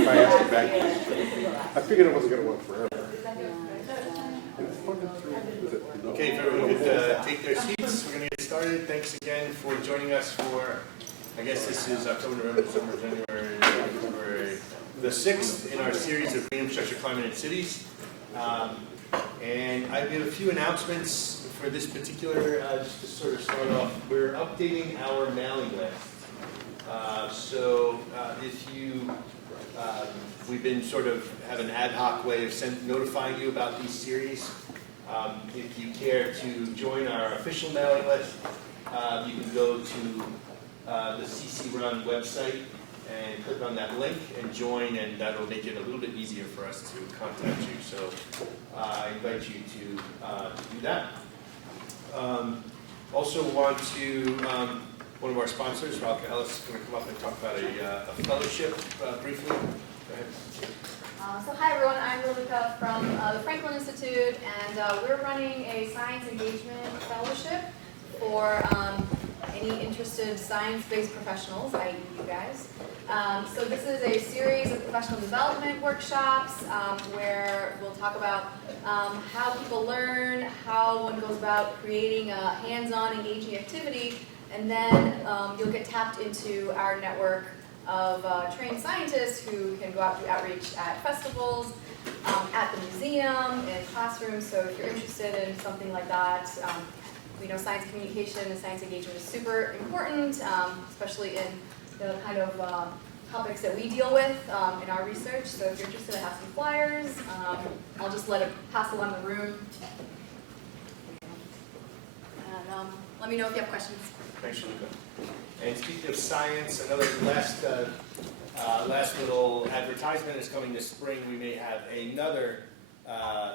if I asked it back. I figured it wasn't going to work forever. Okay, if everyone could take their seats, we're going to get started. Thanks again for joining us for, I guess this is October, November, December, January, February, the 6th in our series of Green Infrastructure, Climate, and Cities. And I have a few announcements for this particular, just to sort of start off. We're updating our mailing list. If you, we've been sort of have an ad hoc way of notifying you about these series. If you care to join our official mailing list, you can go to the CC Run website and click on that link and join, and that will make it a little bit easier for us to contact you. So I invite you to do that. Also want to, one of our sponsors, Rob Ellis, is going to come up and talk about a fellowship briefly. Go ahead. So hi everyone, I'm Rebecca from the Franklin Institute, and we're running a science engagement fellowship for any interested science-based professionals, i.e. you guys. So this is a series of professional development workshops where we'll talk about how people learn, how one goes about creating a hands-on engaging activity, and then you'll get tapped into our network of trained scientists who can go out do outreach at festivals, at the museum, in classrooms. So if you're interested in something like that, we know science communication and science engagement is super important, especially in the kind of topics that we deal with in our research. So if you're interested, I have some flyers. I'll just pass along the room. And let me know if you have questions. Thanks, Luca. And speaking of science, another last little advertisement is coming this spring. We may have another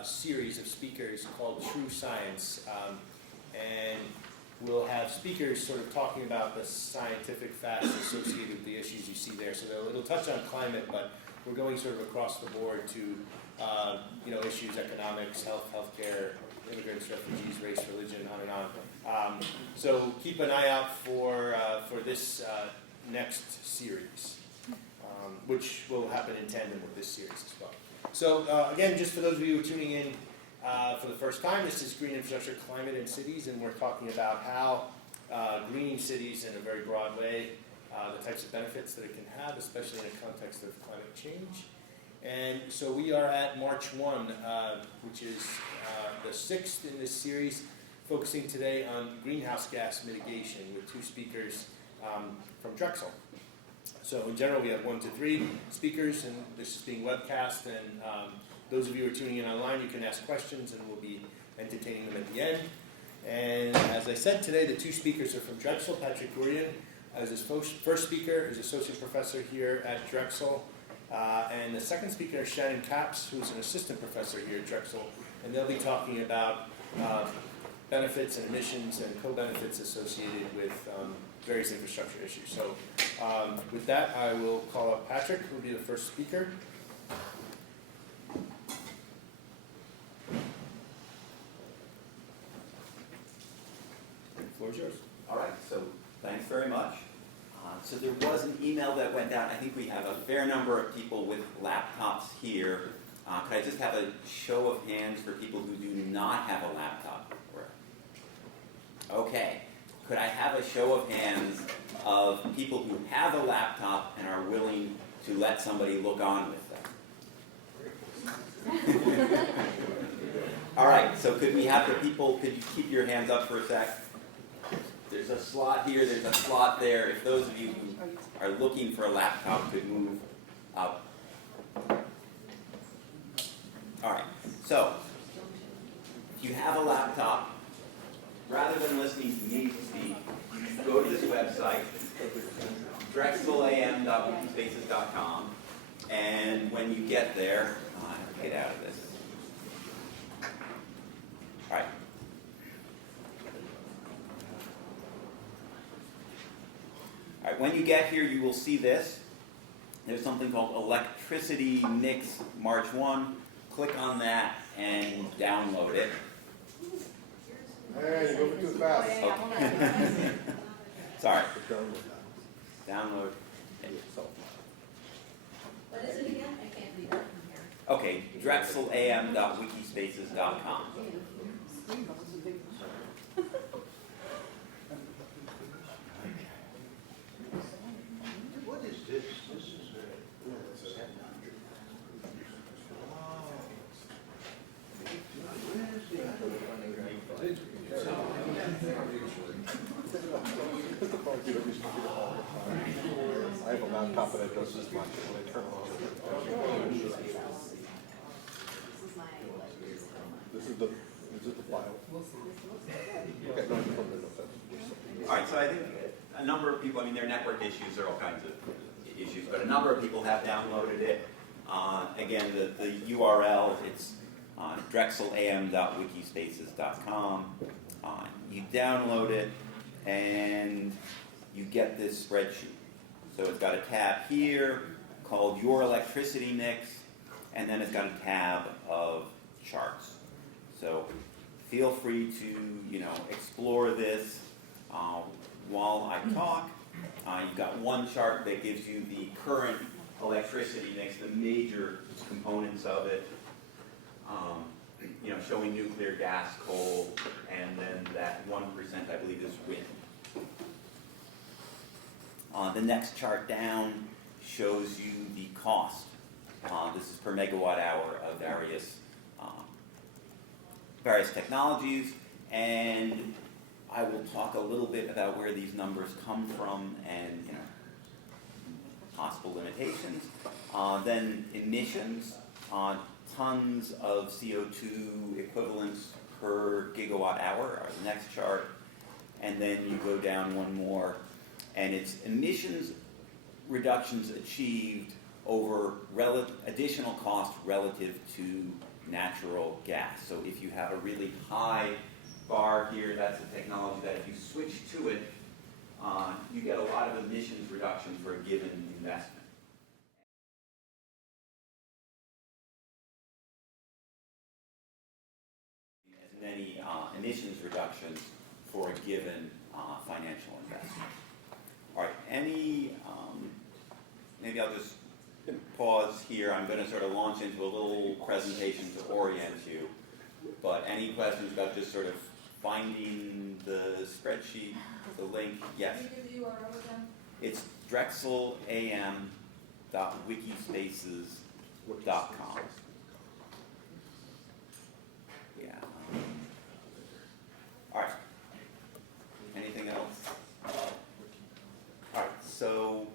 series of speakers called True Science. And we'll have speakers sort of talking about the scientific facts associated with the issues you see there. So it'll touch on climate, but we're going sort of across the board to issues, economics, healthcare, immigrants, refugees, race, religion, on and on. So keep an eye out for this next series, which will happen in tandem with this series as well. So again, just for those of you who are tuning in for the first time, this is Green Infrastructure, Climate, and Cities, and we're talking about how greening cities in a very broad way, the types of benefits that it can have, especially in a context of climate change. And so we are at March 1, which is the 6th in this series, focusing today on greenhouse gas mitigation with two speakers from Drexel. So in general, we have 1 to 3 speakers, and this is being webcast, and those of you who are tuning in online, you can ask questions, and we'll be entertaining them at the end. And as I said, today the two speakers are from Drexel. Patrick Gurian, as his first speaker, is associate professor here at Drexel. And the second speaker is Shannon Capps, who's an assistant professor here at Drexel. And they'll be talking about benefits and emissions and co-benefits associated with various infrastructure issues. So with that, I will call up Patrick, who will be the first speaker. The floor is yours. All right, so thanks very much. So there was an email that went out. I think we have a fair number of people with laptops here. Could I just have a show of hands for people who do not have a laptop? Okay. Could I have a show of hands of people who have a laptop and are willing to let somebody look on with them? All right, so could we have the people, could you keep your hands up for a sec? There's a slot here, there's a slot there. If those of you who are looking for a laptop could move up. All right, so if you have a laptop, rather than listening to me speak, go to this website, drexelam.wikispaces.com, and when you get there, I have to get out of this. All right. All right, when you get here, you will see this. There's something called Electricity Mix March 1. Click on that and download it. Hey, you're moving too fast. Okay. Sorry. Download. What is it again? Okay, drexelam.wikispaces.com. What is this? This is I have a laptop that does this much, and I turn it on. This is the file. Okay, no, from the notes. All right, so I think a number of people, I mean, there are network issues, there are all kinds of issues, but a number of people have downloaded it. Again, the URL, it's drexelam.wikispaces.com. You download it, and you get this spreadsheet. So it's got a tab here called Your Electricity Mix, and then it's got a tab of charts. So feel free to, explore this while I talk. You've got one chart that gives you the current electricity mix, the major components of it, showing nuclear, gas, coal, and then that 1% I believe is wind. The next chart down shows you the cost. This is per megawatt hour of various technologies, and I will talk a little bit about where these numbers come from and possible limitations. Then emissions, tons of CO2 equivalents per gigawatt hour are the next chart, and then you go down one more, and it's emissions reductions achieved over additional cost relative to natural gas. So if you have a really high bar here, that's a technology that if you switch to it, you get a lot of emissions reduction for a given investment. As many emissions reductions for a given financial investment. All right, maybe I'll just pause here. I'm going to sort of launch into a little presentation to orient you. But any questions about just sort of finding the spreadsheet, the link? Yes? Can you give the URL again? It's drexelam.wikispaces.com. Yeah. All right. Anything else? All right, so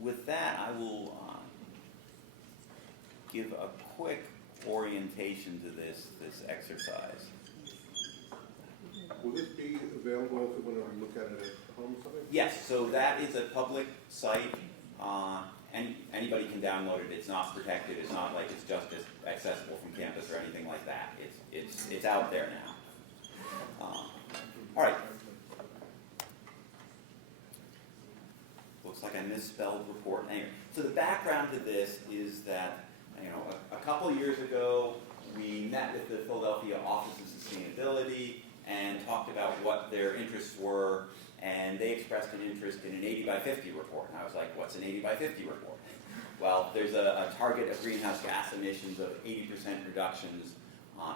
with that, I will give a quick orientation to this exercise. Will this be available if we want to look at it at home or something? Yes, so that is a public site. Anybody can download it. It's not protected. It's not like it's just accessible from campus or anything like that. It's out there now. All right. Looks like I misspelled report. Anyway, so the background to this is that a couple of years ago we met with the Philadelphia Office of Sustainability and talked about what their interests were, and they expressed an interest in an 80 by 50 report. And I was like, what's an 80 by 50 report? Well, there's a target of greenhouse gas emissions of 80% reductions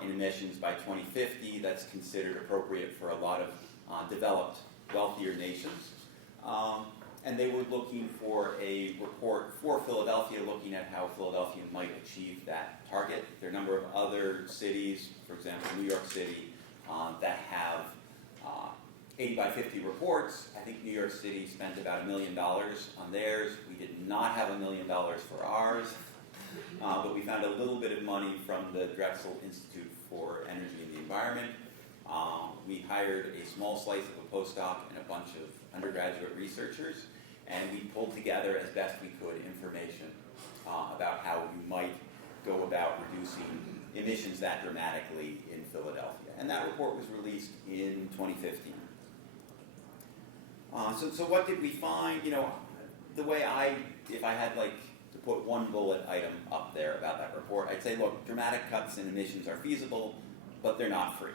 in emissions by 2050 that's considered appropriate for a lot of developed, wealthier nations. And they were looking for a report for Philadelphia, looking at how Philadelphia might achieve that target. There are a number of other cities, for example, New York City, that have 80 by 50 reports. I think New York City spent about $1 million on theirs. We did not have $1 million for ours, but we found a little bit of money from the Drexel Institute for Energy and the Environment. We hired a small slice of a postdoc and a bunch of undergraduate researchers, and we pulled together as best we could information about how you might go about reducing emissions that dramatically in Philadelphia. And that report was released in 2015. So what did we find? The way if I had to put one bullet item up there about that report, I'd say, look, dramatic cuts in emissions are feasible, but they're not free.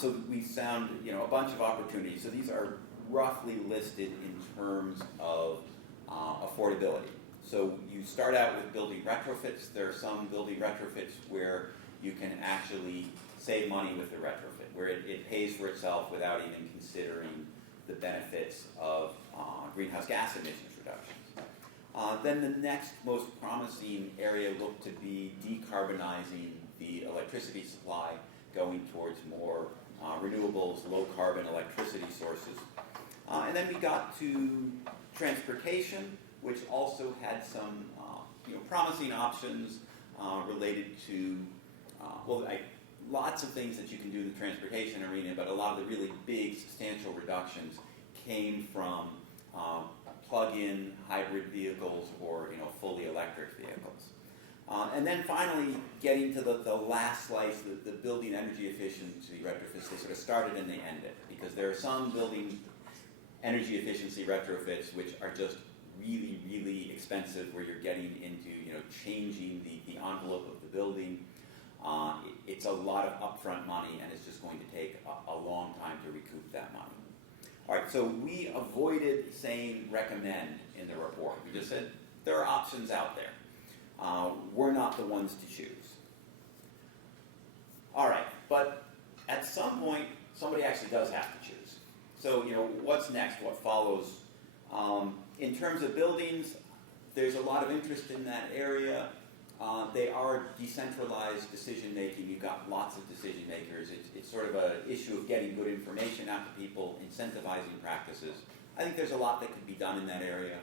So we found, a bunch of opportunities. So these are roughly listed in terms of affordability. So you start out with building retrofits. There are some building retrofits where you can actually save money with the retrofit, where it pays for itself without even considering the benefits of greenhouse gas emissions reductions. Then the next most promising area looked to be decarbonizing the electricity supply, going towards more renewables, low carbon electricity sources. And then we got to transportation, which also had some promising options related to, lots of things that you can do in the transportation arena, but a lot of the really big, substantial reductions came from plug-in hybrid vehicles or fully electric vehicles. And then finally, getting to the last slice, the building energy efficiency retrofits, they sort of started and they ended, because there are some building energy efficiency retrofits which are just really, really expensive, where you're getting into changing the envelope of the building. It's a lot of upfront money, and it's just going to take a long time to recoup that money. All right, so we avoided saying recommend in the report. We just said there are options out there. We're not the ones to choose. All right, but at some point, somebody actually does have to choose. So, what's next? What follows? In terms of buildings, there's a lot of interest in that area. They are decentralized decision making. You've got lots of decision makers. It's sort of an issue of getting good information out to people, incentivizing practices. I think there's a lot that could be done in that area.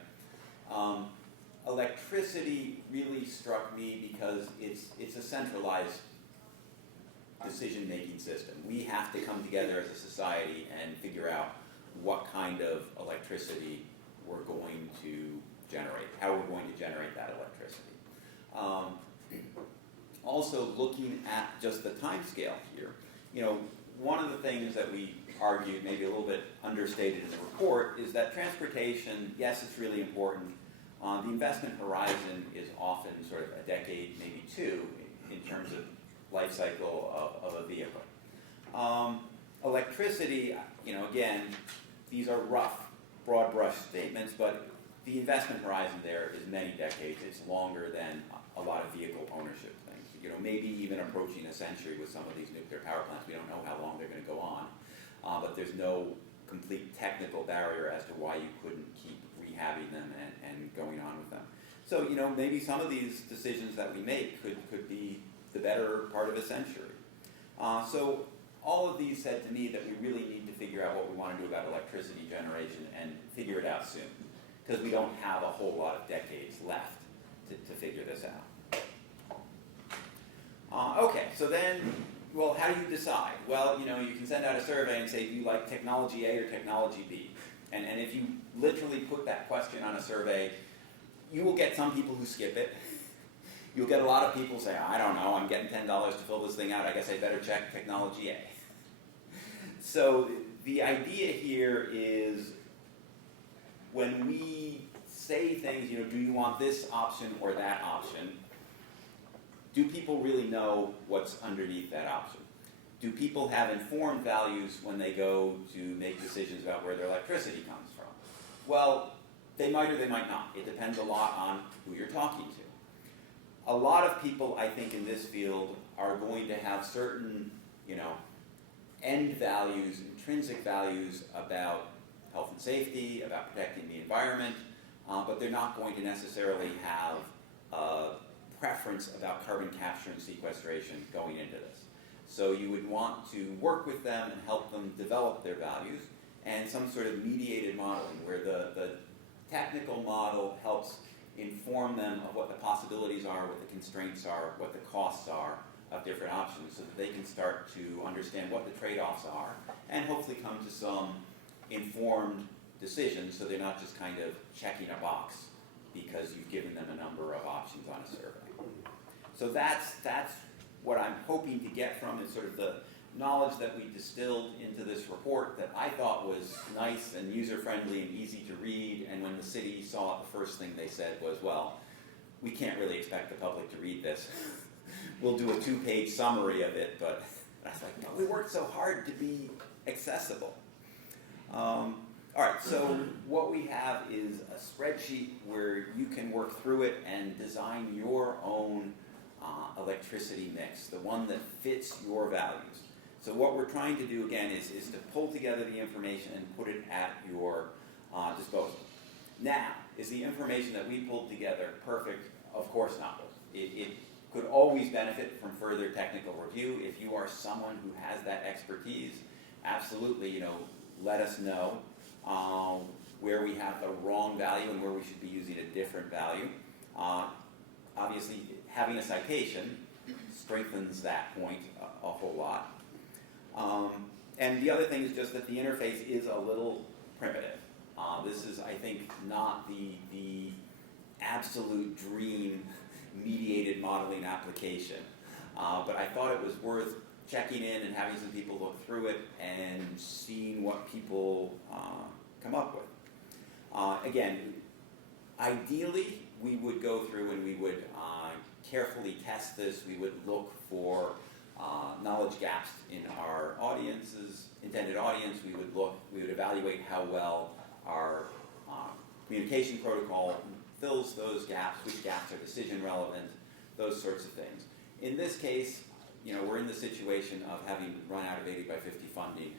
Electricity really struck me because it's a centralized decision-making system. We have to come together as a society and figure out what kind of electricity we're going to generate, how we're going to generate that electricity. Also, looking at just the time scale here, one of the things that we argued, maybe a little bit understated in the report, is that transportation, yes, it's really important. The investment horizon is often sort of a decade, maybe two, in terms of life cycle of a vehicle. Electricity, again, these are rough, broad brush statements, but the investment horizon there is many decades. It's longer than a lot of vehicle ownership things. Maybe even approaching a century with some of these nuclear power plants. We don't know how long they're going to go on, but there's no complete technical barrier as to why you couldn't keep rehabbing them and going on with them. So, maybe some of these decisions that we make could be the better part of a century. So all of these said to me that we really need to figure out what we want to do about electricity generation and figure it out soon, because we don't have a whole lot of decades left to figure this out. Okay, so then, well, how do you decide? Well, you can send out a survey and say, do you like technology A or technology B? And if you literally put that question on a survey, you will get some people who skip it. You'll get a lot of people say, I don't know, I'm getting $10 to fill this thing out, I guess I better check technology A. So the idea here is, when we say things, do you want this option or that option, do people really know what's underneath that option? Do people have informed values when they go to make decisions about where their electricity comes from? Well, they might or they might not. It depends a lot on who you're talking to. A lot of people, I think, in this field are going to have certain, end values, intrinsic values about health and safety, about protecting the environment, but they're not going to necessarily have a preference about carbon capture and sequestration going into this. So you would want to work with them and help them develop their values, and some sort of mediated modeling where the technical model helps inform them of what the possibilities are, what the constraints are, what the costs are of different options, so that they can start to understand what the trade-offs are and hopefully come to some informed decisions, so they're not just kind of checking a box because you've given them a number of options on a survey. So that's what I'm hoping to get from, is sort of the knowledge that we distilled into this report that I thought was nice and user-friendly and easy to read, and when the city saw it, the first thing they said was, well, we can't really expect the public to read this. We'll do a 2-page summary of it, but I was like, no, we worked so hard to be accessible. All All right, so what we have is a spreadsheet where you can work through it and design your own electricity mix, the one that fits your values. So what we're trying to do again is to pull together the information and put it at your disposal. Now, is the information that we pulled together perfect? Of course not. It could always benefit from further technical review. If you are someone who has that expertise, absolutely, let us know where we have the wrong value and where we should be using a different value. Obviously, having a citation strengthens that point a whole lot. And the other thing is just that the interface is a little primitive. This is, I think, not the absolute dream mediated modeling application. But I thought it was worth checking in and having some people look through it and seeing what people come up with. Again, ideally, we would go through and we would carefully test this. We would look for knowledge gaps in our intended audience. We would evaluate how well our communication protocol fills those gaps, which gaps are decision relevant, those sorts of things. In this case, we're in the situation of having run out of 80 by 50 funding,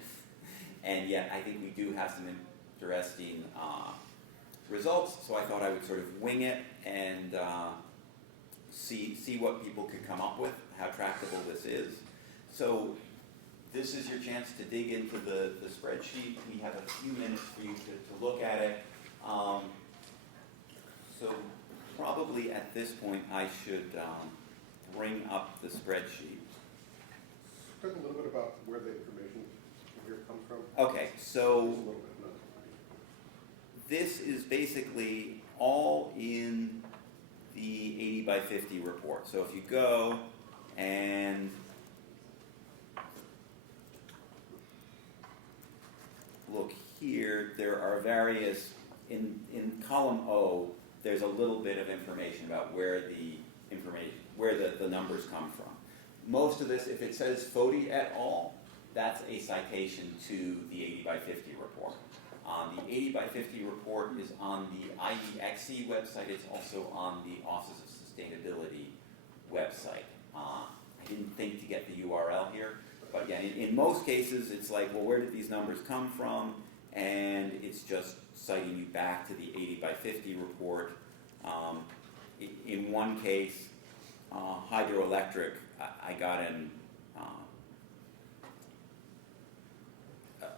and yet I think we do have some interesting results, so I thought I would sort of wing it and see what people could come up with, how tractable this is. So this is your chance to dig into the spreadsheet. We have a few minutes for you to look at it. So probably at this point I should bring up the spreadsheet. Talk a little bit about where the information here comes from. Okay, so Just a little bit, not this is basically all in the 80 by 50 report. So if you go and look here, there are various, in column O, there's a little bit of information about where the numbers come from. Most of this, if it says Foti et al., that's a citation to the 80 by 50 report. The 80 by 50 report is on the IEXE website. It's also on the Office of Sustainability website. I didn't think to get the URL here, but again, in most cases, it's like, well, where did these numbers come from? And it's just citing you back to the 80 by 50 report. In one case, hydroelectric, I got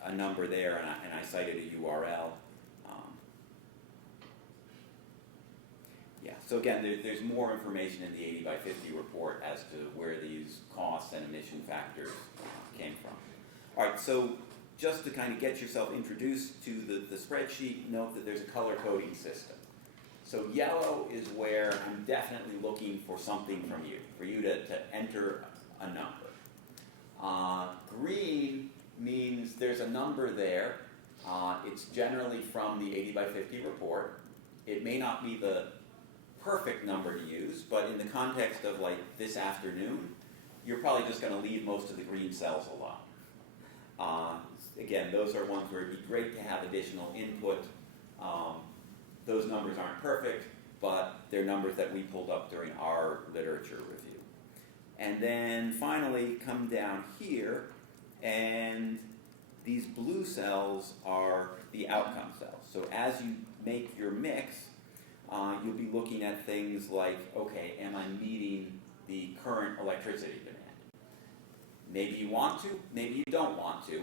a number there, and I cited a URL. Yeah, so again, there's more information in the 80 by 50 report as to where these costs and emission factors came from. All right, so just to kind of get yourself introduced to the spreadsheet, note that there's a color coding system. So yellow is where I'm definitely looking for something from you, for you to enter a number. Green means there's a number there. It's generally from the 80 by 50 report. It may not be the perfect number to use, but in the context of like this afternoon, you're probably just going to leave most of the green cells alone. Again, those are ones where it'd be great to have additional input. Those numbers aren't perfect, but they're numbers that we pulled up during our literature review. And then finally, come down here, and these blue cells are the outcome cells. So as you make your mix, you'll be looking at things like, okay, am I meeting the current electricity demand? Maybe you want to, maybe you don't want to.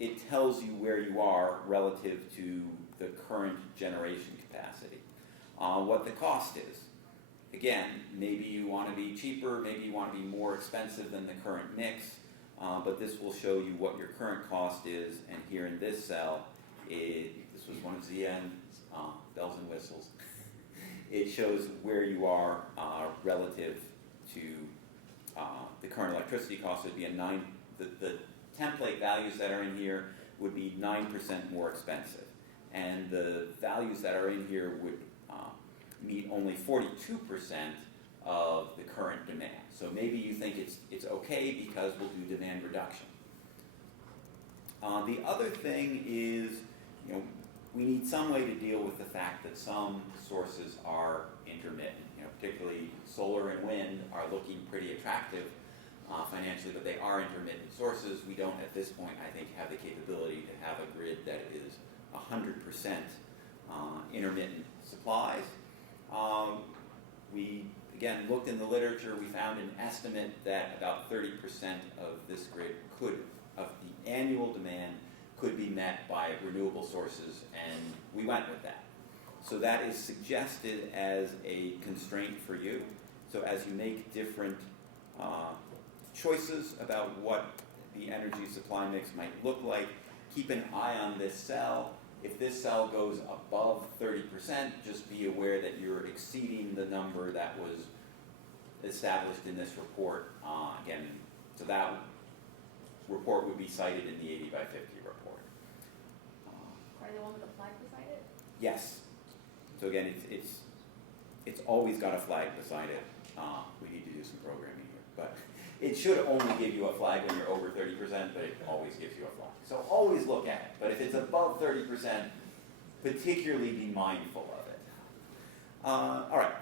It tells you where you are relative to the current generation capacity. What the cost is. Again, maybe you want to be cheaper, maybe you want to be more expensive than the current mix, but this will show you what your current cost is, and here in this cell, this was one of ZN's bells and whistles. It shows where you are relative to the current electricity cost. Would be the template values that are in here would be 9% more expensive, and the values that are in here would meet only 42% of the current demand. So maybe you think it's okay because we'll do demand reduction. The other thing is, we need some way to deal with the fact that some sources are intermittent. Particularly solar and wind are looking pretty attractive financially, but they are intermittent sources. We don't, at this point, I think, have the capability to have a grid that is 100% intermittent supplies. We, again, looked in the literature. We found an estimate that about 30% of this grid of the annual demand could be met by renewable sources, and we went with that. So that is suggested as a constraint for you. So as you make different choices about what the energy supply mix might look like, keep an eye on this cell. If this cell goes above 30%, just be aware that you're exceeding the number that was established in this report. Again, so that report would be cited in the 80 by 50 report. Are they the one with the flag beside it? Yes. So again, it's always got a flag beside it. We need to do some programming here, but it should only give you a flag when you're over 30%, but it always gives you a flag. So always look at it. But if it's above 30%, particularly be mindful of it. All right.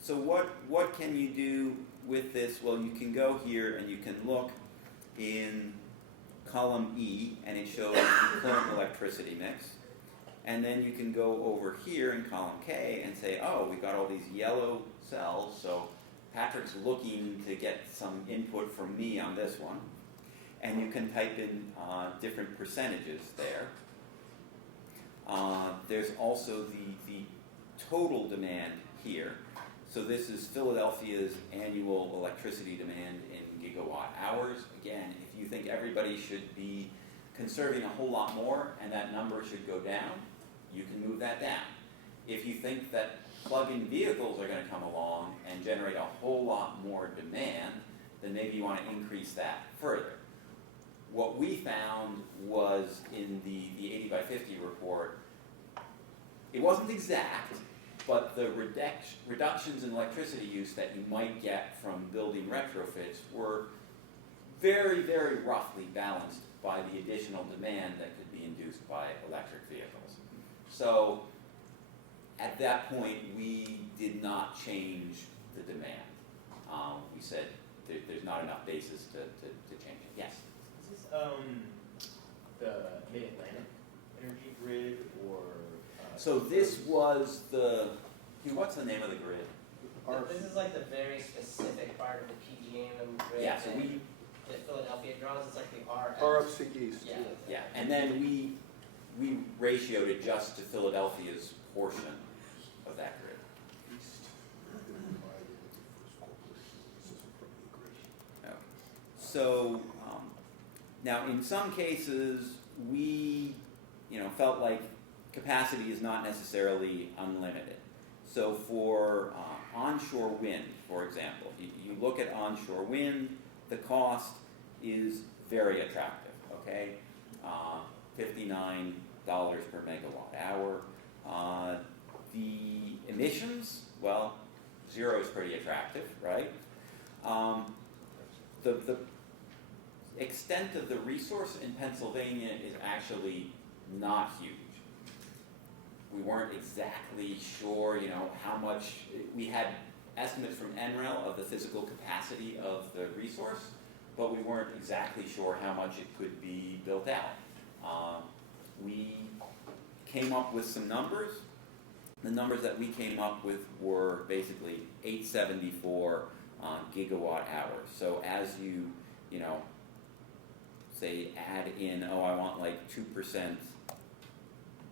So what can you do with this? Well, you can go here and you can look in column E, and it shows the current electricity mix. And then you can go over here in column K and say, oh, we've got all these yellow cells, so Patrick's looking to get some input from me on this one. And you can type in different percentages there. There's also the total demand here. So this is Philadelphia's annual electricity demand in gigawatt hours. Again, if you think everybody should be conserving a whole lot more and that number should go down, you can move that down. If you think that plug-in vehicles are going to come along and generate a whole lot more demand, then maybe you want to increase that further. What we found was in the 80 by 50 report, it wasn't exact, but the reductions in electricity use that you might get from building retrofits were very, very roughly balanced by the additional demand that could be induced by electric vehicles. So at that point, we did not change the demand. We said there's not enough basis to change it. Yes? Is this the Mid-Atlantic energy grid or? So this was what's the name of the grid? This is like the very specific part of the PGM grid. Yeah, so that Philadelphia draws. It's like the RFC East. Yeah. Yeah, and then we ratioed it just to Philadelphia's portion of that grid. Okay. So now in some cases we felt like capacity is not necessarily unlimited. So for onshore wind, for example, you look at onshore wind, the cost is very attractive, okay? $59 per megawatt hour. The emissions, well, 0 is pretty attractive, right? The extent of the resource in Pennsylvania is actually not huge. We weren't exactly sure, how much. We had estimates from NREL of the physical capacity of the resource, but we weren't exactly sure how much it could be built out. We came up with some numbers. The numbers that we came up with were basically 874 gigawatt hours. So as you, say add in, I want like 2%,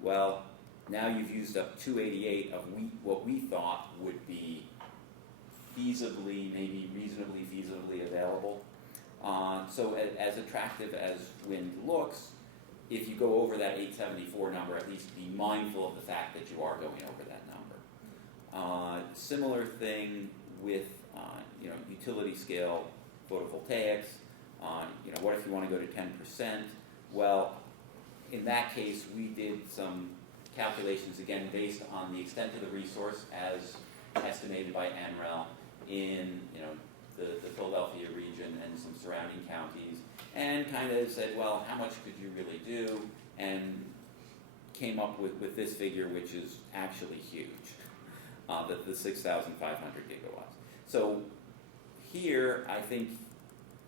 well, now you've used up 288 of what we thought would be feasibly, maybe reasonably feasibly available. So as attractive as wind looks, if you go over that 874 number, at least be mindful of the fact that you are going over that number. Similar thing with utility scale photovoltaics. What if you want to go to 10%? Well, in that case, we did some calculations again based on the extent of the resource as estimated by NREL in the Philadelphia region and some surrounding counties, and kind of said, well, how much could you really do? And came up with this figure, which is actually huge, the 6,500 gigawatts. So here, I think,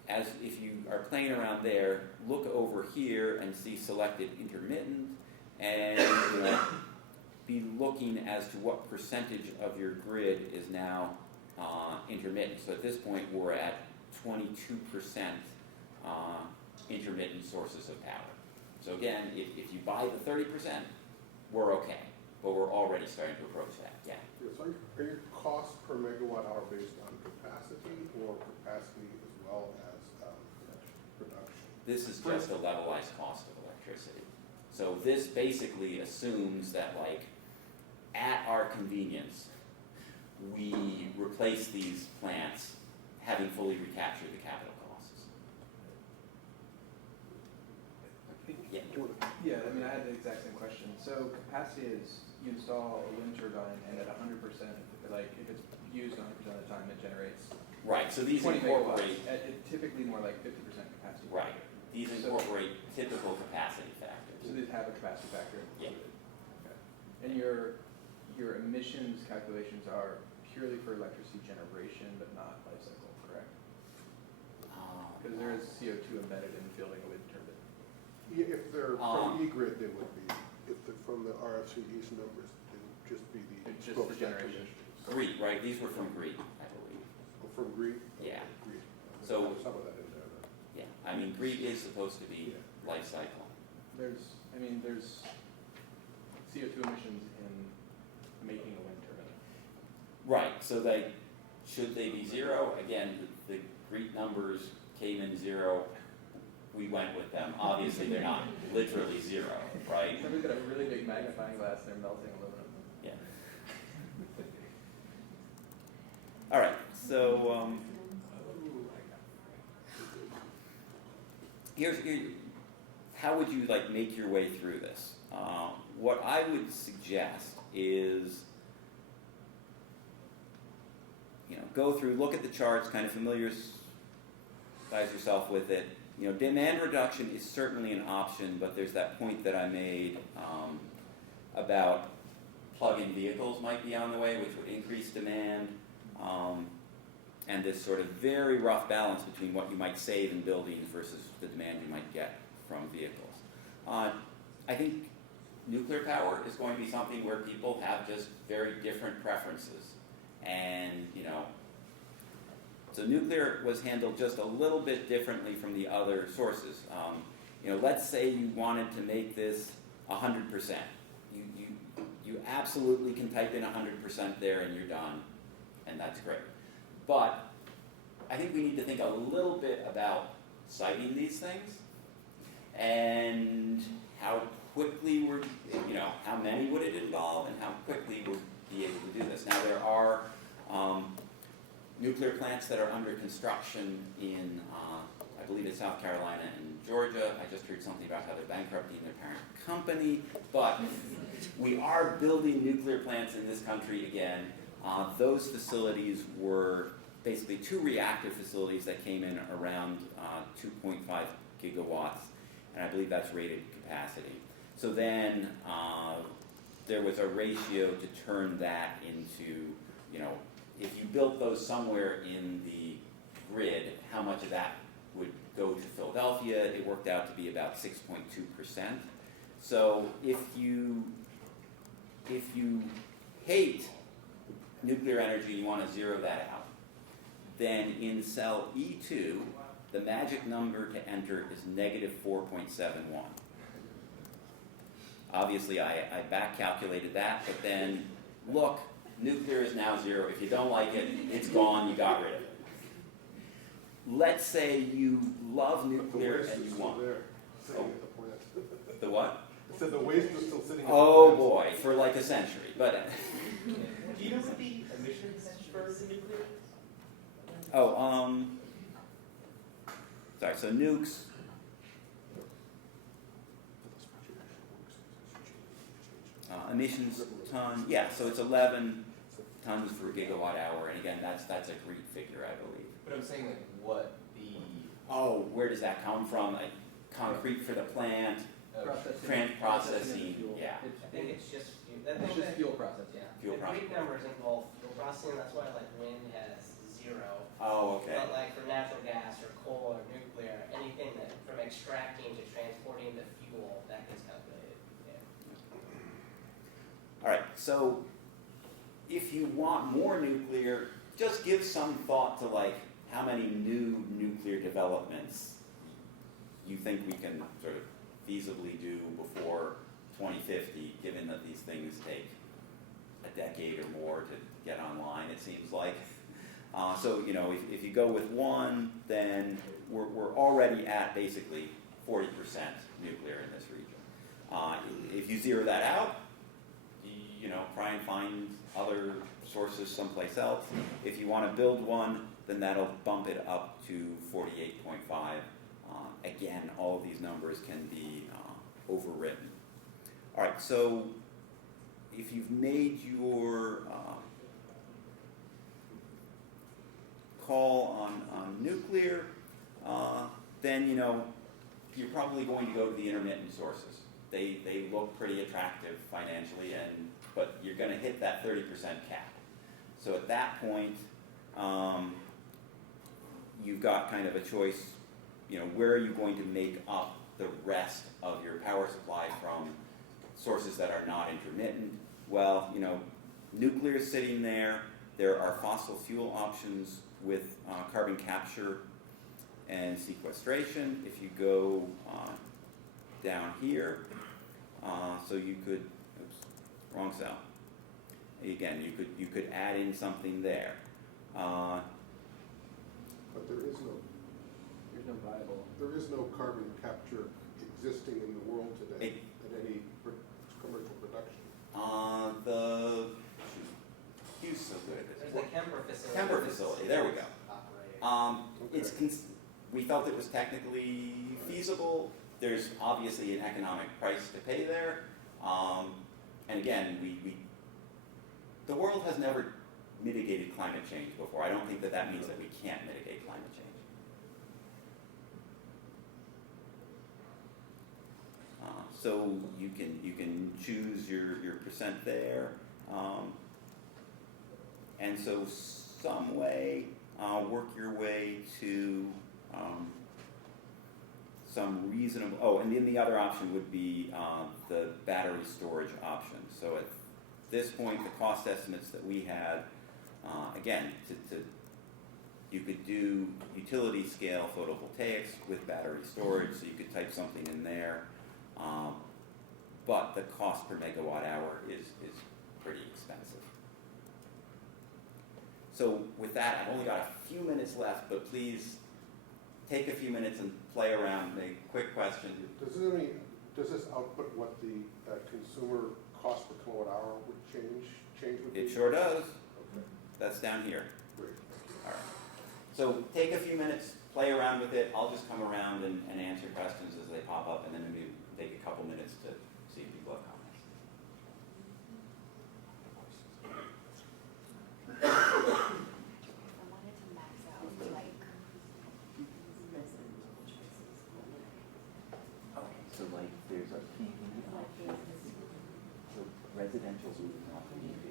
as if you are playing around there, look over here and see selected intermittent, and be looking as to what percentage of your grid is now intermittent. So at this point, we're at 22% intermittent sources of power. So again, if you buy the 30%, we're okay, but we're already starting to approach that. Yeah. So are your costs per megawatt hour based on capacity or capacity as well as production? This is just a levelized cost of electricity. So this basically assumes that, like, at our convenience, we replace these plants having fully recaptured the capital costs. Yeah. Yeah, I mean, I had the exact same question. So capacity is you install a wind turbine and at 100%, like if it's used 100% of the time, it generates Right, so these 20 incorporate, megawatts, at typically more like 50% capacity. right, these incorporate typical capacity factors. So these have a capacity factor Yeah. included. Okay. And your emissions calculations are purely for electricity generation, but not life cycle, correct? Because there is CO2 embedded in building a wind turbine. Yeah, if they're from E-Grid, they would be. If they're from the RFCD's numbers, they would just be the. It's just the generation. Greed, right, these were from Greed, I believe. Oh, from Greed? Yeah. Greed. So- Some of that in there, then. Yeah, I mean, Greed is supposed to be Yeah. life cycle. There's CO2 emissions in making a wind turbine. Right, so should they be zero? Again, the Greek numbers came in zero. We went with them. Obviously, they're not literally zero, right? Somebody's got a really big magnifying glass and they're melting aluminum. Yeah. All right, so here's how would you make your way through this? What I would suggest is, go through, look at the charts, kind of familiarize yourself with it. Demand reduction is certainly an option, but there's that point that I made about plug-in vehicles might be on the way, which would increase demand, and this sort of very rough balance between what you might save in buildings versus the demand you might get from vehicles. I think nuclear power is going to be something where people have just very different preferences, and so nuclear was handled just a little bit differently from the other sources. Let's say you wanted to make this 100%. You absolutely can type in 100% there and you're done, and that's great. But I think we need to think a little bit about siting these things and how quickly how many would it involve and how quickly we'll be able to do this. Now there are nuclear plants that are under construction in, I believe it's South Carolina and Georgia. I just heard something about how they're bankrupting their parent company, but we are building nuclear plants in this country again. Those facilities were basically 2 reactor facilities that came in around 2.5 gigawatts, and I believe that's rated capacity. So then there was a ratio to turn that into, if you built those somewhere in the grid, how much of that would go to Philadelphia? It worked out to be about 6.2%. So if you hate nuclear energy, you want to zero that out, then in cell E2, the magic number to enter is negative 4.71. Obviously, I back calculated that, but then look, nuclear is now zero. If you don't like it, it's gone, you got rid of it. Let's say you love nuclear and you want. There, sitting at the plant. The what? It said the waste is still sitting at the Oh plant. boy, for like a century. But Do you know what the emissions for the nuclear? sorry, so nukes, emissions ton, yeah, so it's 11 tons per gigawatt hour, and again, that's a great figure, I believe. But I'm saying what the Oh, where does that come from? Concrete for the plant, processing, fuel. yeah. I think it's just, It's just fuel processing. yeah. Fuel The Greek numbers involve fuel processing, that's why like wind has 0. Oh, okay. But like for natural gas or coal or nuclear, anything that from extracting to transporting the fuel, that gets calculated. Yeah. All right, so if you want more nuclear, just give some thought to like how many new nuclear developments you think we can sort of feasibly do before 2050, given that these things take a decade or more to get online, it seems like. So, you know, if you go with one, then we're already at basically 40% nuclear in this region. If you zero that out, you know, try and find other sources someplace else. If you want to build one, then that'll bump it up to 48.5. Again, all of these numbers can be overwritten. All right, so if you've made your call on nuclear, then, you know, you're probably going to go to the intermittent sources. They look pretty attractive financially, but you're going to hit that 30% cap. So at that point, you've got kind of a choice, you know, where are you going to make up the rest of your power supply from sources that are not intermittent? Well, you know, nuclear is sitting there. There are fossil fuel options with carbon capture and sequestration. If you go down here, so you could, oops, wrong cell. Again, you could add in something there. But there is no There's no viable. There is no carbon capture existing in the world today at any commercial production. Hugh's so good at There's this. the Kemper facility. Kemper facility, there we go. Operating. We felt it was technically feasible. There's obviously an economic price to pay there. And again, the world has never mitigated climate change before. I don't think that means that we can't mitigate climate change. So you can choose your percent there. And so some way, work your way to some reasonable, oh, and then the other option would be the battery storage option. So at this point, the cost estimates that we had, again, you could do utility scale photovoltaics with battery storage, so you could type something in there. But the cost per megawatt hour is pretty expensive. So with that, I've only got a few minutes left, but please take a few minutes and play around, make a quick question. Does this output what the consumer cost per kilowatt hour would change with It the- sure does. Okay, That's down here. great. All right. So take a few minutes, play around with it. I'll just come around and answer questions as they pop up, and then maybe take a couple minutes to see if people have comments. I wanted to max out like residential choices. Okay, so like there's a PV, so residential rooftop PV,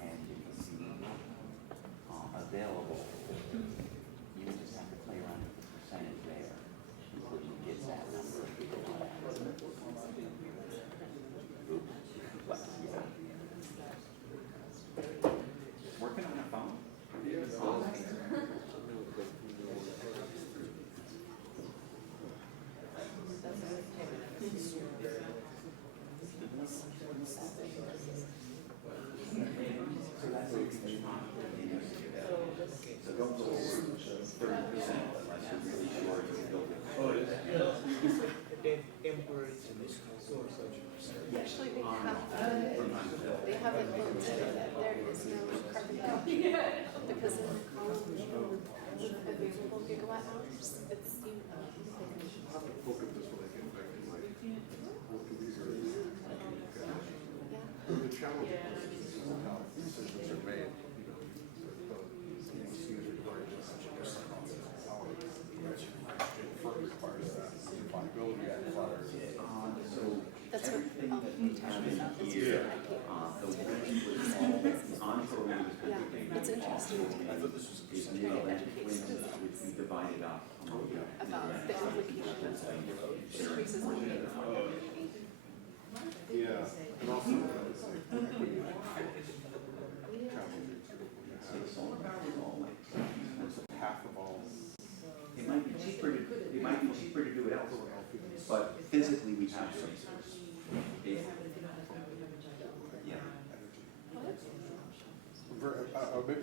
and you can see available. You just have to play around with the percentage there before you get that number. What, yeah. Working on a phone? So don't go over 30% unless you're really sure you can build it. Actually, they have it noted that there is no carbon capture because in the column of available gigawatt hours, it's Look at this when I get back to my work in these areas. The challenge is how decisions are made, you know, the PUC is required to such a percent of the power. FERC requires that, viability requires thing that we have in here, the wind was all, onshore wind was everything. It's interesting to me. Is mid-Atlantic winds, which we divided up among the About the implications of increases in wind. Yeah, and also, equity. So the solar power is all like, Half of all. it might be cheaper to do it elsewhere, but physically we have some source. Yeah. Maybe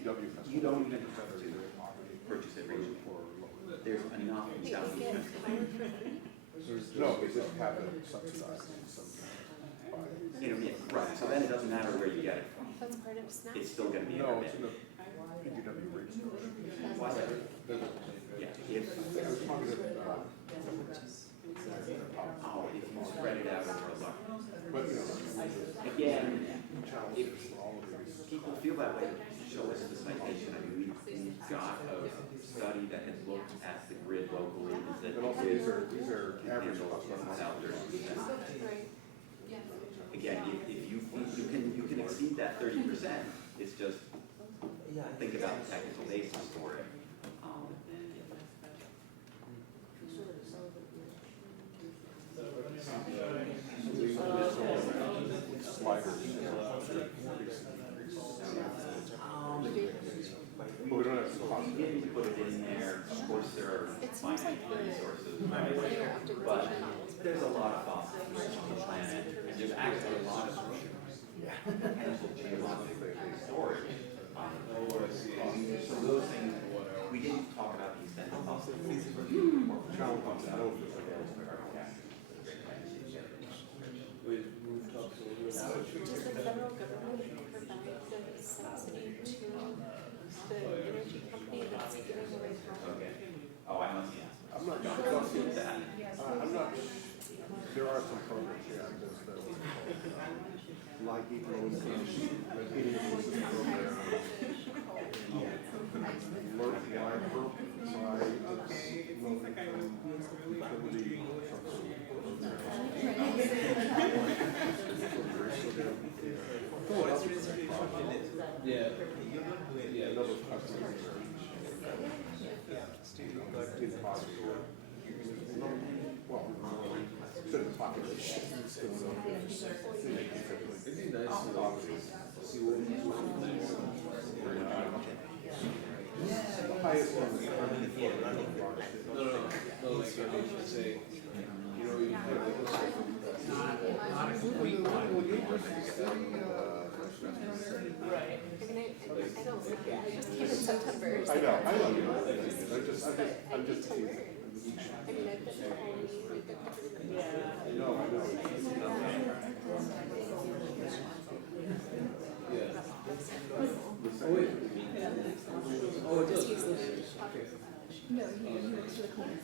PGW. You don't even have to purchase it regionally. There's enough in southeast Pennsylvania. No, we just have it subsidized sometimes. Right, so then it doesn't matter where you get it from. That's part of SNAP. It's still gonna be No, it's intermittent. in the PGW rates. Why? Yeah, if, oh, if you spread it out over a lot. But, Again, if for all of these. people feel that way, show us the citation. I mean, we've got a study that has looked at the grid locally, is that But also, the these grid are average costs. is out there. Again, if you can exceed that 30%, it's just, think about the technical basis for it. Sliders. But we don't have to cost. We didn't put it in there, of course, there are It seems finite like the resources, linear but optimization models. there's a lot of fossil fuels on the planet, and there's actually a lot of potential geological storage. So those things, we didn't talk about the extent of fossil fuels for the Challenge on that. Does the federal government provide the subsidy to the energy company that's giving away power? Okay. Oh, I must, I'm not don't sure. see that. I'm not, there are some programs, yeah, there's the, like eco-income, heating system program. Alert LIFR provides low-income utility Yeah. Yeah, a number of customers are in poverty. Well, to the population. It'd be nice to see what we do. The highest one is No, like, I mean, say, you know, you could like a circle. Right. I mean, I don't, I just came in September. So I know, you know, I'm just I need to teasing. learn. I mean, I've been calling, we've been covering. I know. Yeah. Oh, wait. Oh, it does. No, he went to the clinic.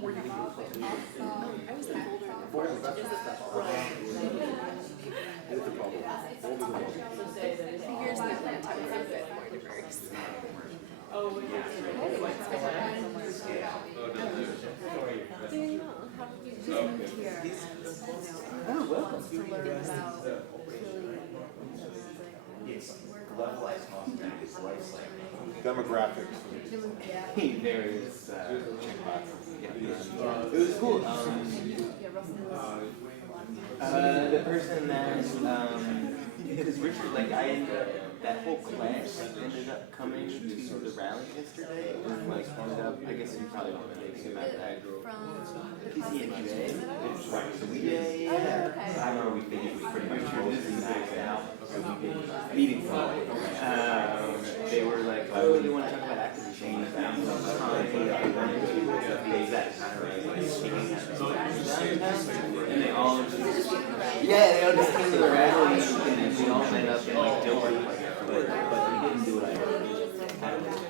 Where you get your I was in Boulder. Boulder, that's it's a problem. Boulder's a problem. Here's the Atlanta, we're a bit more diverse. There you go. How did you just move here? Oh, welcome. It's levelized cost benefits life cycle. Demographics. Various it was cool. The person that because Richard, like I ended up that whole class ended up coming to the rally yesterday. And like ended up, I guess you probably don't know anything about that. PCNJ. Right. So we did. Yeah. I remember we figured we pretty much maxed out. So we did meeting point. They were like, oh, you want to talk about active change? The exact time and they all just, they all just came to the rally and we all met up in like Dilbert, but we didn't do it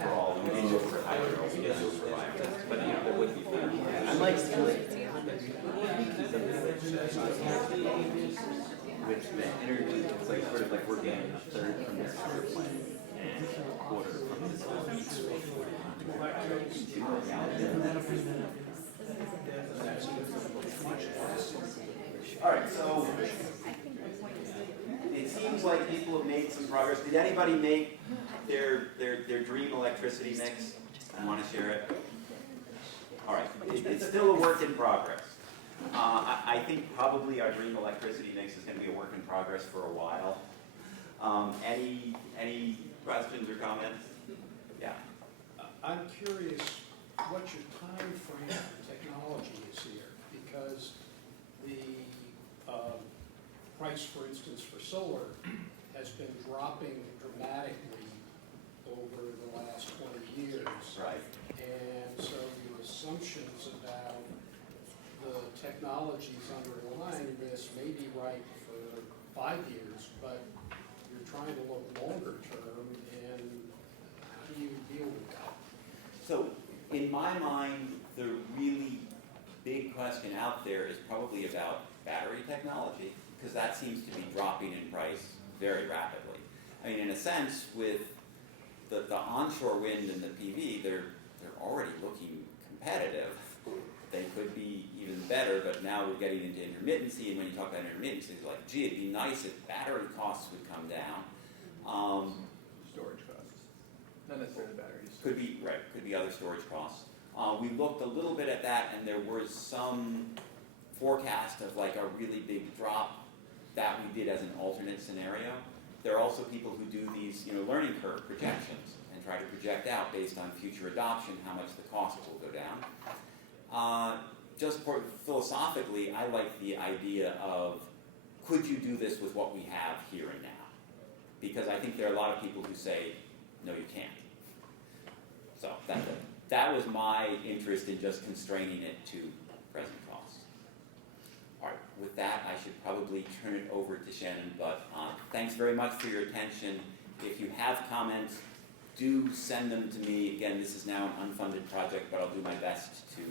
for all. We didn't do it for hydro. We didn't do it for violence. But you know, there would be fun. I'm like still with the energy. It's like sort of like we're getting a third from this power plant. and quarter from this All right, so it seems like people have made some progress. Did anybody make their dream electricity mix and want to share it? All right, it's still a work in progress. I think probably our dream electricity mix is going to be a work in progress for a while. Any questions or comments? Yeah. I'm curious what your time frame for technology is here, because the price, for instance, for solar has been dropping dramatically over the last 20 years. Right. And so the assumptions about the technologies underlying this may be right for 5 years, but you're trying to look longer term, and how do you deal with that? So in my mind, the really big question out there is probably about battery technology, because that seems to be dropping in price very rapidly. I mean, in a sense, with the onshore wind and the PV, they're already looking competitive. They could be even better, but now we're getting into intermittency, and when you talk about intermittency, it's like, gee, it'd be nice if battery costs would come down. Storage costs, not necessarily batteries. Could be other storage costs. We looked a little bit at that, and there was some forecast of like a really big drop that we did as an alternate scenario. There are also people who do these, learning curve projections and try to project out based on future adoption how much the cost will go down. Just philosophically, I like the idea of, could you do this with what we have here and now? Because I think there are a lot of people who say, no, you can't. So that was my interest in just constraining it to present costs. All right, with that, I should probably turn it over to Shannon, but thanks very much for your attention. If you have comments, do send them to me. Again, this is now an unfunded project, but I'll do my best to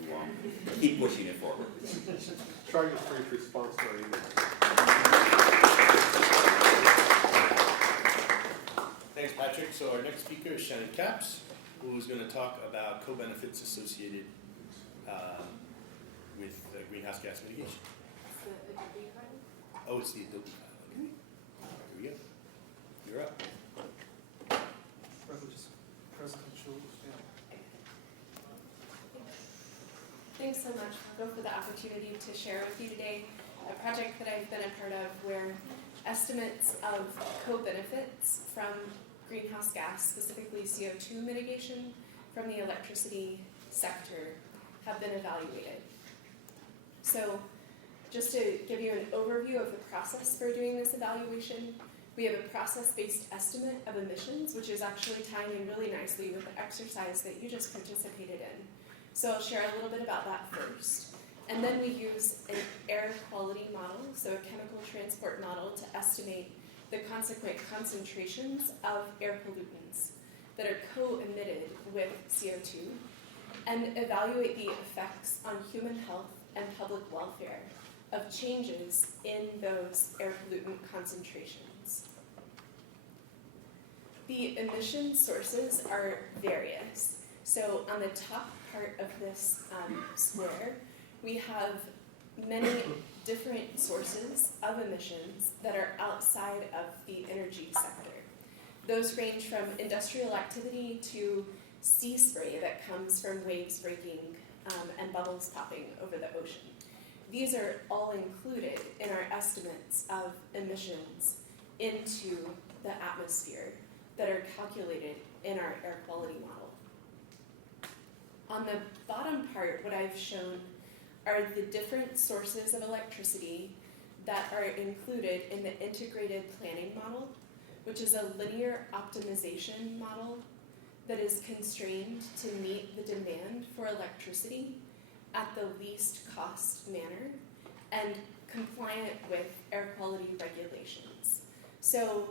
keep pushing it forward. Try your brief response to our email. Thanks, Patrick. So our next speaker is Shannon Capps, who's going to talk about co-benefits associated with greenhouse gas mitigation. It's the Adobe file. Oh, it's the Adobe file. Okay. Here we go. You're up. Thanks so much, Marco, for the opportunity to share with you today a project that I've been a part of where estimates of co-benefits from greenhouse gas, specifically CO2 mitigation from the electricity sector, have been evaluated. So just to give you an overview of the process for doing this evaluation, we have a process-based estimate of emissions, which is actually tying in really nicely with the exercise that you just participated in. So I'll share a little bit about that first. And then we use an air quality model, so a chemical transport model, to estimate the consequent concentrations of air pollutants that are co-emitted with CO2, and evaluate the effects on human health and public welfare of changes in those air pollutant concentrations. The emission sources are various. So on the top part of this square, we have many different sources of emissions that are outside of the energy sector. Those range from industrial activity to sea spray that comes from waves breaking and bubbles popping over the ocean. These are all included in our estimates of emissions into the atmosphere that are calculated in our air quality model. On the bottom part, what I've shown are the different sources of electricity that are included in the integrated planning model, which is a linear optimization model that is constrained to meet the demand for electricity at the least cost manner and compliant with air quality regulations. So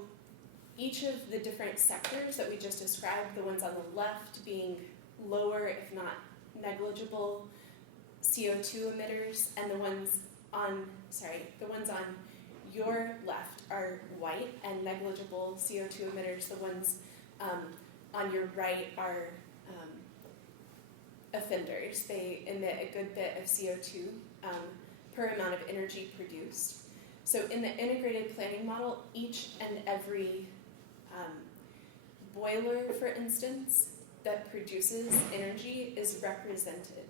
each of the different sectors that we just described, the ones on the left being lower, if not negligible, CO2 emitters, and the ones on your left are white and negligible CO2 emitters. The ones On your right are offenders. They emit a good bit of CO2 per amount of energy produced. So in the integrated planning model, each and every boiler, for instance, that produces energy is represented,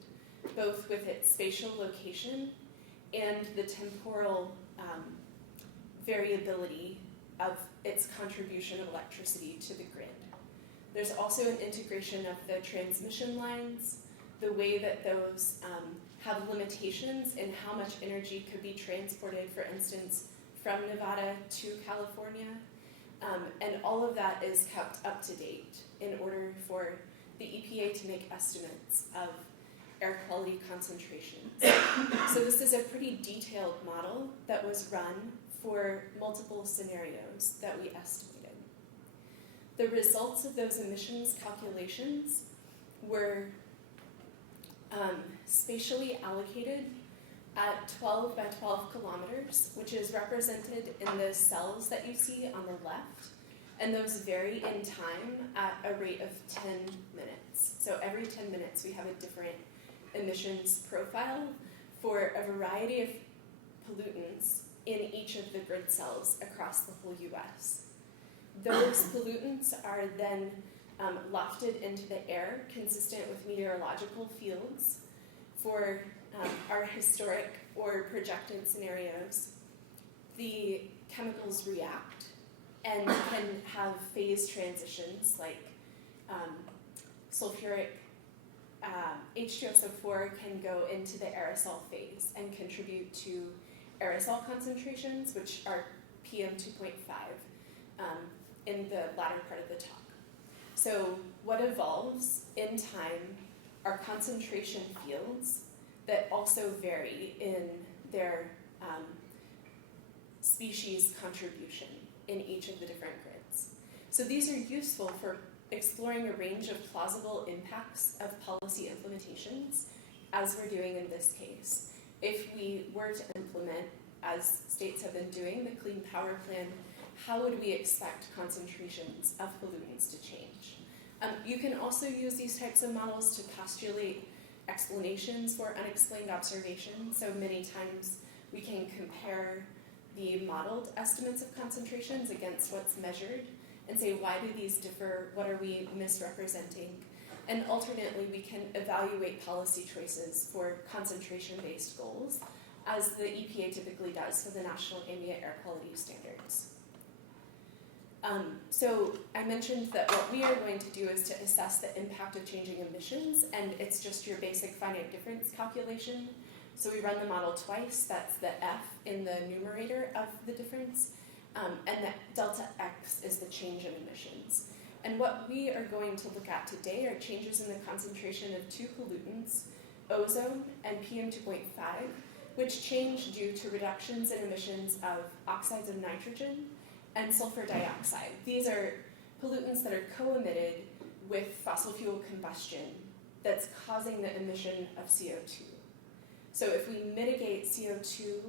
both with its spatial location and the temporal variability of its contribution of electricity to the grid. There's also an integration of the transmission lines, the way that those have limitations in how much energy could be transported, for instance, from Nevada to California. And all of that is kept up to date in order for the EPA to make estimates of air quality concentrations. So this is a pretty detailed model that was run for multiple scenarios that we estimated. The results of those emissions calculations were spatially allocated at 12 by 12 kilometers, which is represented in the cells that you see on the left, and those vary in time at a rate of 10 minutes. So every 10 minutes we have a different emissions profile for a variety of pollutants in each of the grid cells across the whole US. Those pollutants are then lofted into the air consistent with meteorological fields for our historic or projected scenarios. The chemicals react and can have phase transitions like sulfuric H2SO4 can go into the aerosol phase and contribute to aerosol concentrations, which are PM 2.5 in the latter part of the talk. So what evolves in time are concentration fields that also vary in their species contribution in each of the different grids. So these are useful for exploring a range of plausible impacts of policy implementations, as we're doing in this case. If we were to implement, as states have been doing, the Clean Power Plan, how would we expect concentrations of pollutants to change? You can also use these types of models to postulate explanations for unexplained observations. So many times we can compare the modeled estimates of concentrations against what's measured and say, why do these differ? What are we misrepresenting? And alternately, we can evaluate policy choices for concentration-based goals, as the EPA typically does for the National Ambient Air Quality Standards. So I mentioned that what we are going to do is to assess the impact of changing emissions, and it's just your basic finite difference calculation. So we run the model twice. That's the F in the numerator of the difference, and the delta X is the change in emissions. And what we are going to look at today are changes in the concentration of two pollutants, ozone and PM 2.5, which change due to reductions in emissions of oxides of nitrogen and sulfur dioxide. These are pollutants that are co-emitted with fossil fuel combustion that's causing the emission of CO2. So if we mitigate CO2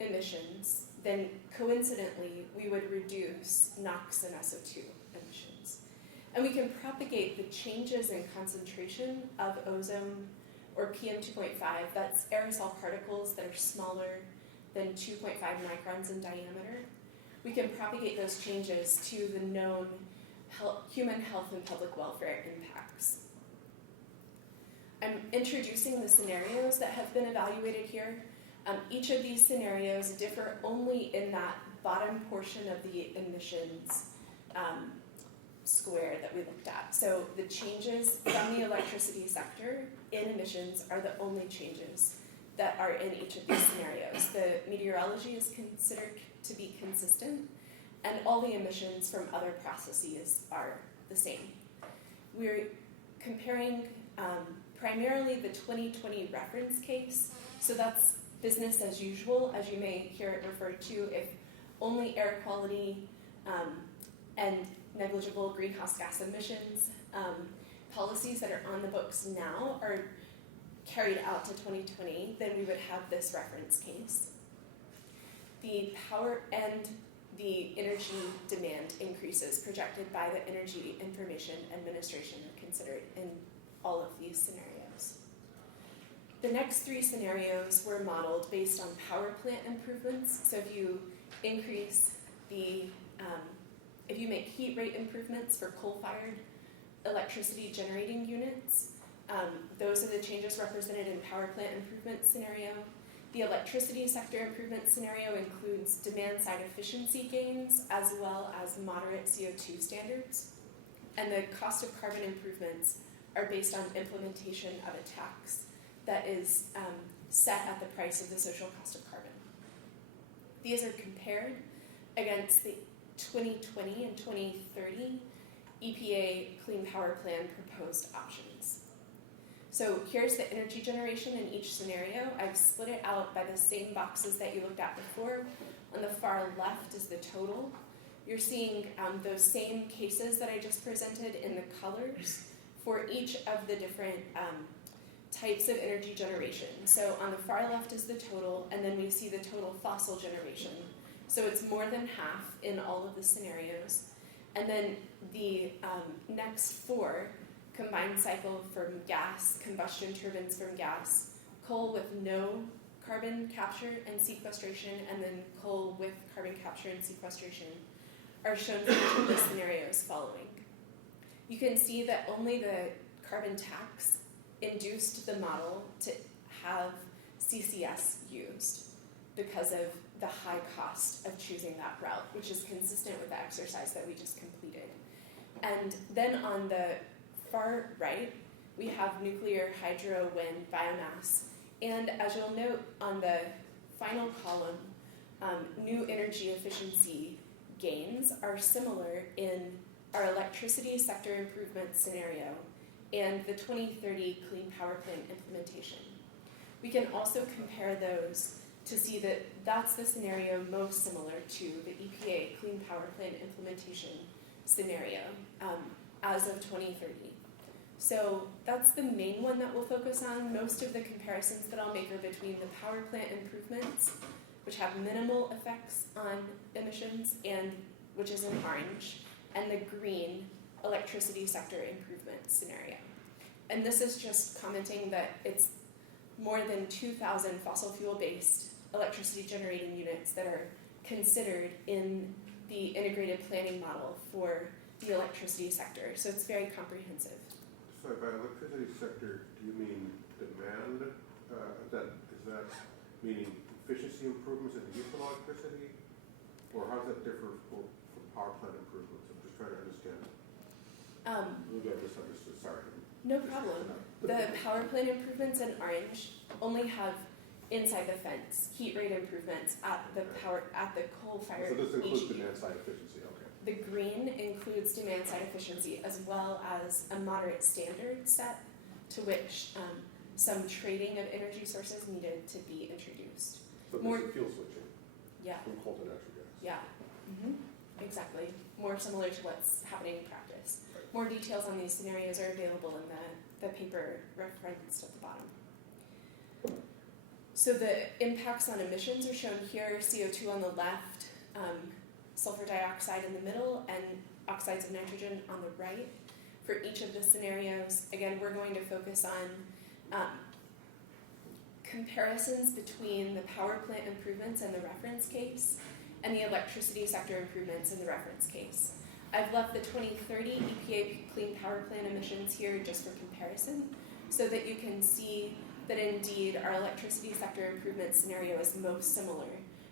emissions, then coincidentally we would reduce NOx and SO2 emissions. And we can propagate the changes in concentration of ozone or PM 2.5, that's aerosol particles that are smaller than 2.5 microns in diameter. We can propagate those changes to the known human health and public welfare impacts. I'm introducing the scenarios that have been evaluated here. Each of these scenarios differ only in that bottom portion of the emissions square that we looked at. So the changes from the electricity sector in emissions are the only changes that are in each of these scenarios. The meteorology is considered to be consistent, and all the emissions from other processes are the same. We're comparing primarily the 2020 reference case, so that's business as usual, as you may hear it referred to, if only air quality and negligible greenhouse gas emissions policies that are on the books now are carried out to 2020, then we would have this reference case. The power and the energy demand increases projected by the Energy Information Administration are considered in all of these scenarios. The next three scenarios were modeled based on power plant improvements. So if you increase the, if you make heat rate improvements for coal-fired electricity generating units, those are the changes represented in power plant improvement scenario. The electricity sector improvement scenario includes demand-side efficiency gains as well as moderate CO2 standards. And the cost of carbon improvements are based on implementation of a tax that is set at the price of the social cost of carbon. These are compared against the 2020 and 2030 EPA Clean Power Plan proposed options. So here's the energy generation in each scenario. I've split it out by the same boxes that you looked at before. On the far left is the total. You're seeing those same cases that I just presented in the colors for each of the different types of energy generation. So on the far left is the total, and then we see the total fossil generation. So it's more than half in all of the scenarios. And then the next four, combined cycle from gas, combustion turbines from gas, coal with no carbon capture and sequestration, and then coal with carbon capture and sequestration, are shown for each of the scenarios following. You can see that only the carbon tax induced the model to have CCS used because of the high cost of choosing that route, which is consistent with the exercise that we just completed. And then on the far right, we have nuclear, hydro, wind, biomass, and as you'll note on the final column, new energy efficiency gains are similar in our electricity sector improvement scenario and the 2030 Clean Power Plan implementation. We can also compare those to see that that's the scenario most similar to the EPA Clean Power Plan implementation scenario as of 2030. So that's the main one that we'll focus on. Most of the comparisons that I'll make are between the power plant improvements, which have minimal effects on emissions, and which is in orange, and the green electricity sector improvement scenario. And this is just commenting that it's more than 2,000 fossil fuel-based electricity generating units that are considered in the integrated planning model for the electricity sector. So it's very comprehensive. Sorry, by electricity sector, do you mean demand? Is that meaning efficiency improvements in the use of electricity? Or how does that differ from power plant improvements? I'm just trying to understand. Maybe I misunderstood, sorry. No problem. The power plant improvements in orange only have inside the fence heat rate improvements at the coal-fired So this includes HE. demand side efficiency, okay. The green includes demand-side efficiency as well as a moderate standard set to which some trading of energy sources needed to be introduced. So More- there's fuel switching Yeah, from coal to natural gas. yeah, exactly. More similar to what's happening in practice. More details on these scenarios are available in the paper referenced at the bottom. So the impacts on emissions are shown here, CO2 on the left, sulfur dioxide in the middle, and oxides of nitrogen on the right. For each of the scenarios, again, we're going to focus on comparisons between the power plant improvements in the reference case and the electricity sector improvements in the reference case. I've left the 2030 EPA Clean Power Plan emissions here just for comparison so that you can see that indeed our electricity sector improvement scenario is most similar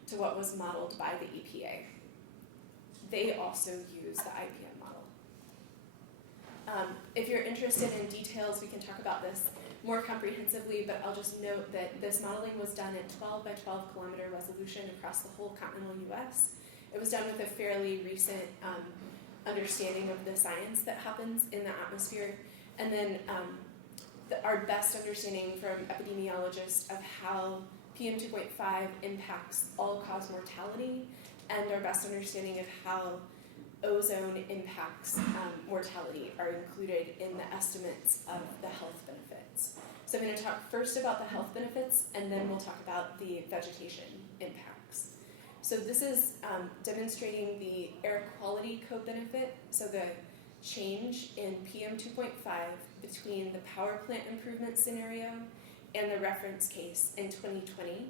to what was modeled by the EPA. They also use the IPM model. If you're interested in details, we can talk about this more comprehensively, but I'll just note that this modeling was done at 12 by 12 kilometer resolution across the whole continental US. It was done with a fairly recent understanding of the science that happens in the atmosphere, and then our best understanding from epidemiologists of how PM 2.5 impacts all-cause mortality, and our best understanding of how ozone impacts mortality are included in the estimates of the health benefits. So I'm going to talk first about the health benefits, and then we'll talk about the vegetation impacts. So this is demonstrating the air quality co-benefit, so the change in PM 2.5 between the power plant improvement scenario and the reference case in 2020.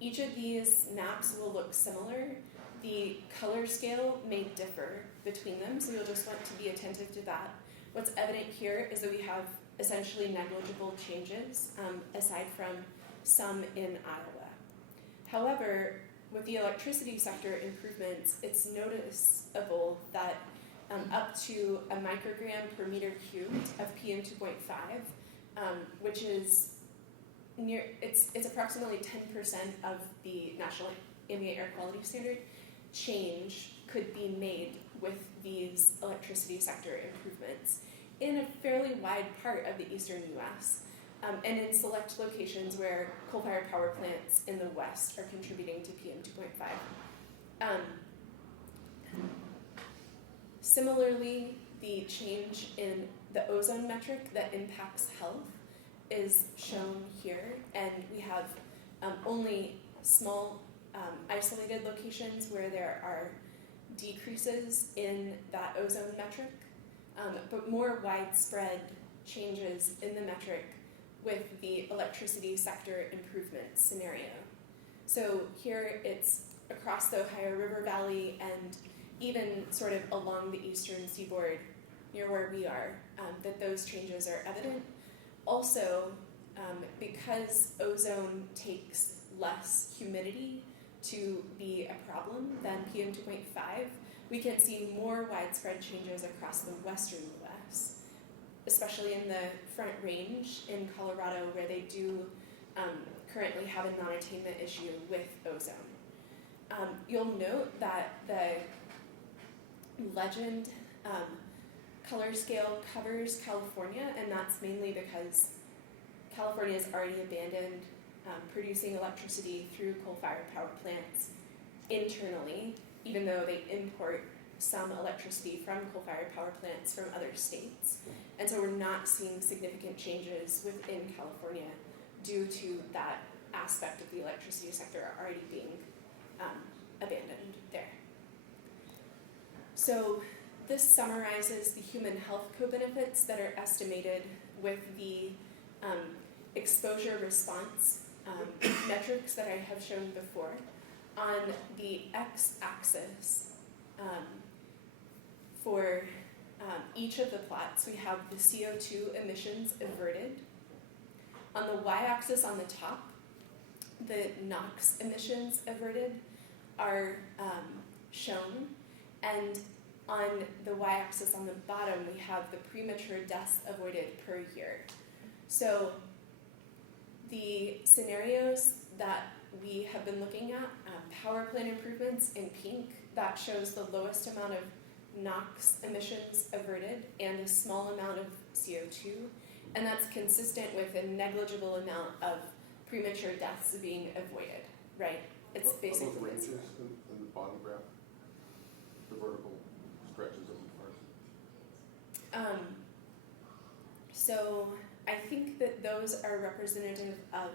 Each of these maps will look similar. The color scale may differ between them, so you'll just want to be attentive to that. What's evident here is that we have essentially negligible changes, aside from some in Iowa. However, with the electricity sector improvements, it's noticeable that up to a microgram per meter cubed of PM 2.5, which is it's approximately 10% of the National Ambient Air Quality Standard, change could be made with these electricity sector improvements in a fairly wide part of the eastern US, and in select locations where coal-fired power plants in the west are contributing to PM 2.5. Similarly, the change in the ozone metric that impacts health is shown here, and we have only small isolated locations where there are decreases in that ozone metric, but more widespread changes in the metric with the electricity sector improvement scenario. So here it's across the Ohio River Valley and even sort of along the eastern seaboard near where we are, that those changes are evident. Also, because ozone takes less humidity to be a problem than PM 2.5, we can see more widespread changes across the western US, especially in the Front Range in Colorado, where they do currently have a non-attainment issue with ozone. You'll note that the legend color scale covers California, and that's mainly because California has already abandoned producing electricity through coal-fired power plants internally, even though they import some electricity from coal-fired power plants from other states. And so we're not seeing significant changes within California due to that aspect of the electricity sector already being abandoned there. So this summarizes the human health co-benefits that are estimated with the exposure response metrics that I have shown before. On the x-axis, for each of the plots, we have the CO2 emissions averted. On the y-axis on the top, the NOx emissions averted are shown, and on the y-axis on the bottom, we have the premature deaths avoided per year. So the scenarios that we have been looking at, power plant improvements in pink, that shows the lowest amount of NOx emissions averted and a small amount of CO2, and that's consistent with a negligible amount of premature deaths being avoided, right? It's basically those ranges in the bottom graph, the vertical stretches of the parts. So I think that those are representative of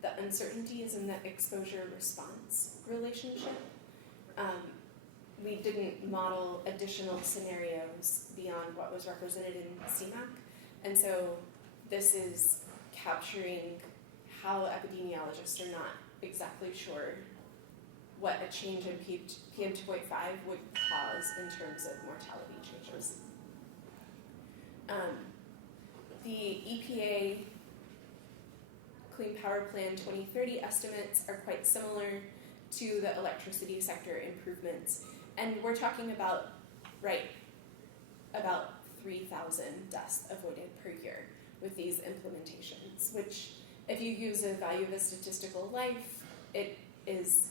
the uncertainties in the exposure response relationship. We didn't model additional scenarios beyond what was represented in CMAQ, and so this is capturing how epidemiologists are not exactly sure what a change in PM 2.5 would cause in terms of mortality changes. The EPA Clean Power Plan 2030 estimates are quite similar to the electricity sector improvements, and we're talking about, about 3,000 deaths avoided per year with these implementations, which if you use a value of a statistical life, it is,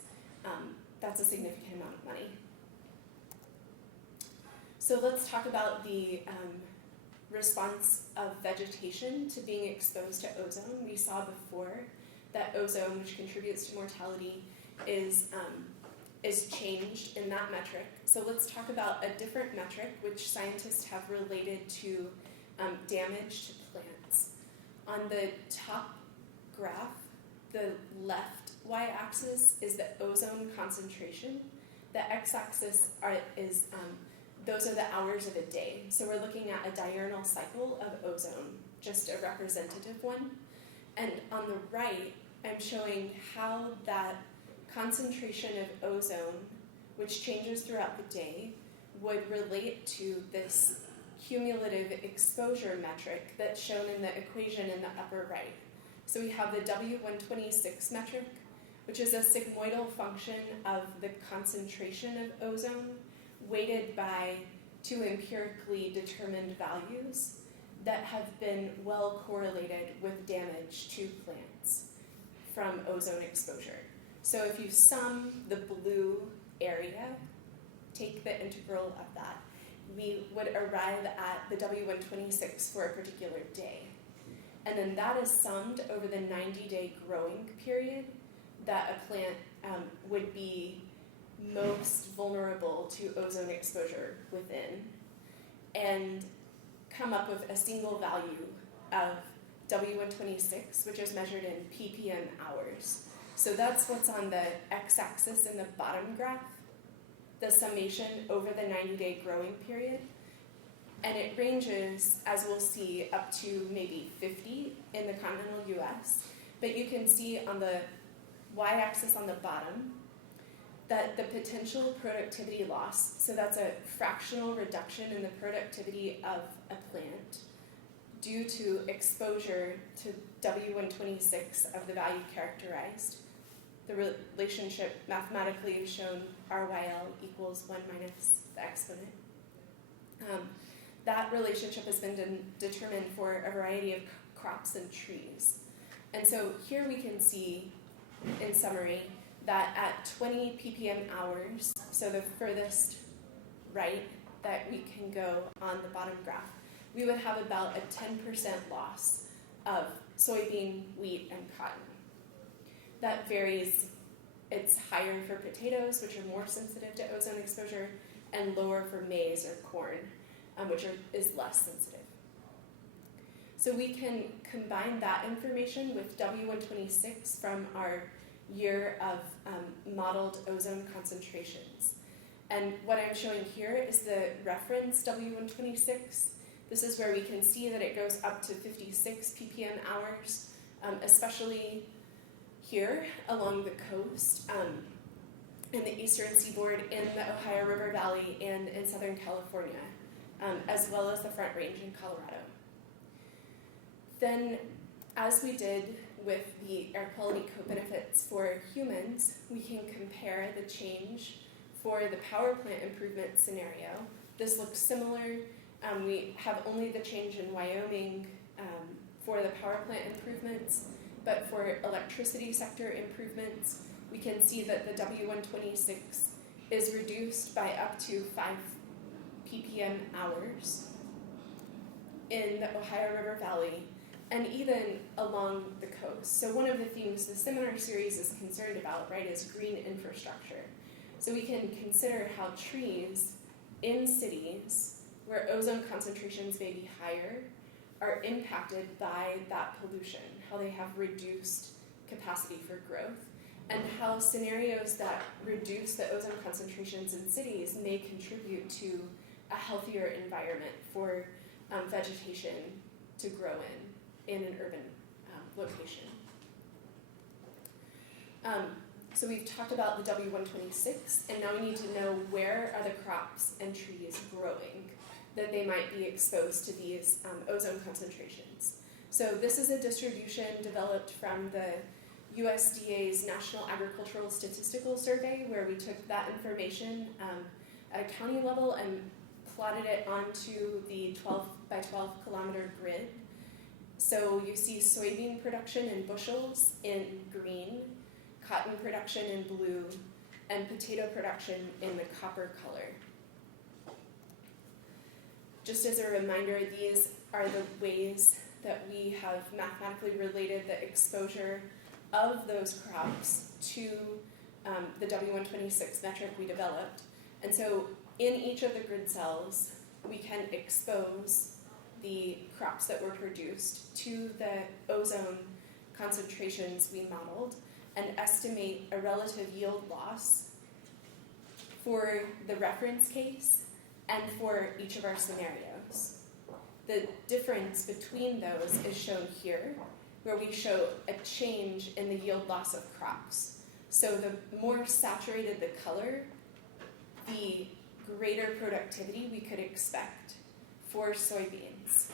that's a significant amount of money. So let's talk about the response of vegetation to being exposed to ozone. We saw before that ozone, which contributes to mortality, is changed in that metric. So let's talk about a different metric which scientists have related to damage to plants. On the top graph, the left y-axis is the ozone concentration. The x-axis those are the hours of a day. So we're looking at a diurnal cycle of ozone, just a representative one. And on the right, I'm showing how that concentration of ozone, which changes throughout the day, would relate to this cumulative exposure metric that's shown in the equation in the upper right. So we have the W126 metric, which is a sigmoidal function of the concentration of ozone weighted by two empirically determined values that have been well correlated with damage to plants from ozone exposure. So if you sum the blue area, take the integral of that, we would arrive at the W126 for a particular day. And then that is summed over the 90-day growing period that a plant would be most vulnerable to ozone exposure within, and come up with a single value of W126, which is measured in ppm hours. So that's what's on the x-axis in the bottom graph, the summation over the 90-day growing period. And it ranges, as we'll see, up to maybe 50 in the continental US. But you can see on the y-axis on the bottom that the potential productivity loss, so that's a fractional reduction in the productivity of a plant due to exposure to W126 of the value characterized. The relationship mathematically is shown RYL equals 1 minus the exponent. That relationship has been determined for a variety of crops and trees. And so here we can see, in summary, that at 20 ppm hours, so the furthest right that we can go on the bottom graph, we would have about a 10% loss of soybean, wheat, and cotton. That varies. It's higher for potatoes, which are more sensitive to ozone exposure, and lower for maize or corn, which is less sensitive. So we can combine that information with W126 from our year of modeled ozone concentrations. And what I'm showing here is the reference W126. This is where we can see that it goes up to 56 ppm hours, especially here along the coast, in the eastern seaboard, in the Ohio River Valley, and in Southern California, as well as the Front Range in Colorado. Then, as we did with the air quality co-benefits for humans, we can compare the change for the power plant improvement scenario. This looks similar. We have only the change in Wyoming for the power plant improvements, but for electricity sector improvements, we can see that the W126 is reduced by up to 5 ppm hours in the Ohio River Valley, and even along the coast. So one of the themes the seminar series is concerned about, right, is green infrastructure. So we can consider how trees in cities where ozone concentrations may be higher are impacted by that pollution, how they have reduced capacity for growth, and how scenarios that reduce the ozone concentrations in cities may contribute to a healthier environment for vegetation to grow in an urban location. So we've talked about the W126, and now we need to know where are the crops and trees growing that they might be exposed to these ozone concentrations. So this is a distribution developed from the USDA's National Agricultural Statistical Survey, where we took that information at a county level and plotted it onto the 12 by 12 kilometer grid. So you see soybean production in bushels in green, cotton production in blue, and potato production in the copper color. Just as a reminder, these are the ways that we have mathematically related the exposure of those crops to the W126 metric we developed. And so in each of the grid cells, we can expose the crops that were produced to the ozone concentrations we modeled. and estimate a relative yield loss for the reference case and for each of our scenarios. The difference between those is shown here, where we show a change in the yield loss of crops. So the more saturated the color, the greater productivity we could expect for soybeans,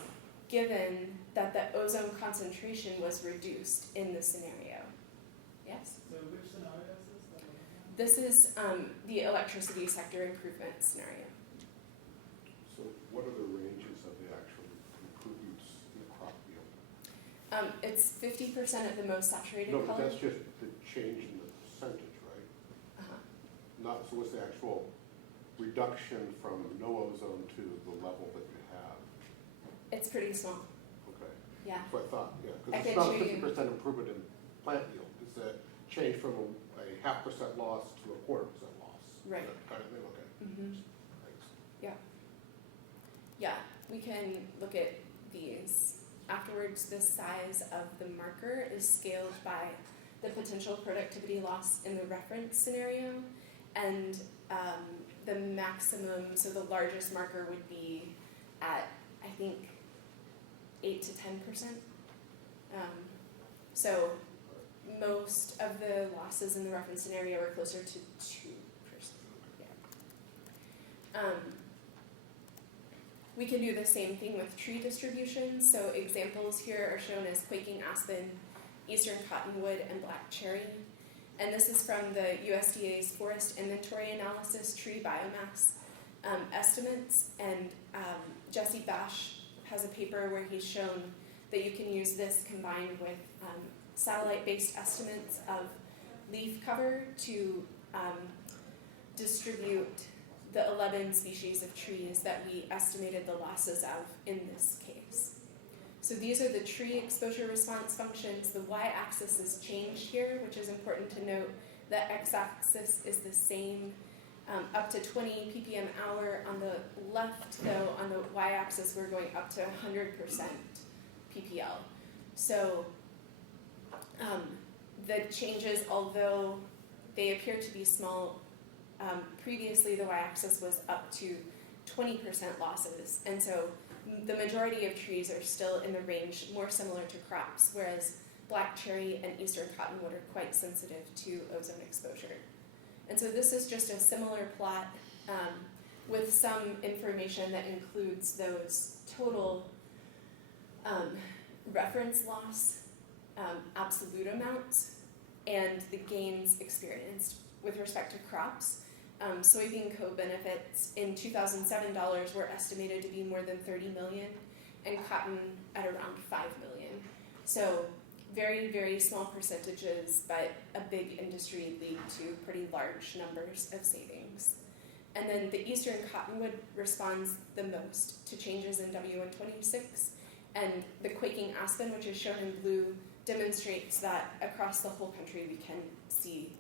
given that the ozone concentration was reduced in the scenario. Yes? So which scenario is this? This is the electricity sector improvement scenario. So what are the ranges of the actual improvements in the crop yield? It's 50% of the most saturated No, but color. that's just the change in the percentage, right? Uh-huh. Not, so what's the actual reduction from no ozone to the level that you have? It's pretty small. Okay, Yeah. that's what I thought, yeah, I because can it's not a show you. 50% improvement in plant yield. It's a change from a 0.5% loss to a 1/4% loss. Right. That kind of thing, okay. Mm-hmm. Thanks. Yeah, we can look at these. Afterwards, the size of the marker is scaled by the potential productivity loss in the reference scenario, and the maximum, so the largest marker would be at, I think, 8 to 10%. So most of the losses in the reference scenario are closer to 2%. Yeah. We can do the same thing with tree distribution. So examples here are shown as quaking aspen, eastern cottonwood, and black cherry. And this is from the USDA's forest inventory analysis tree biomass estimates. And Jesse Bash has a paper where he's shown that you can use this combined with satellite-based estimates of leaf cover to distribute the 11 species of trees that we estimated the losses of in this case. So these are the tree exposure response functions. The y-axis is changed here, which is important to note. The x-axis is the same, up to 20 ppm hour. On the left, though, on the y-axis, we're going up to 100% ppl. So the changes, although they appear to be small, previously the y-axis was up to 20% losses, and so the majority of trees are still in the range more similar to crops, whereas black cherry and eastern cottonwood are quite sensitive to ozone exposure. And so this is just a similar plot with some information that includes those total reference loss absolute amounts and the gains experienced with respect to crops. Soybean co-benefits in 2007 dollars were estimated to be more than 30 million, and cotton at around 5 million. So very, very small percentages, but a big industry lead to pretty large numbers of savings. And then the eastern cottonwood responds the most to changes in W126, and the quaking aspen, which is shown in blue, demonstrates that across the whole country we can see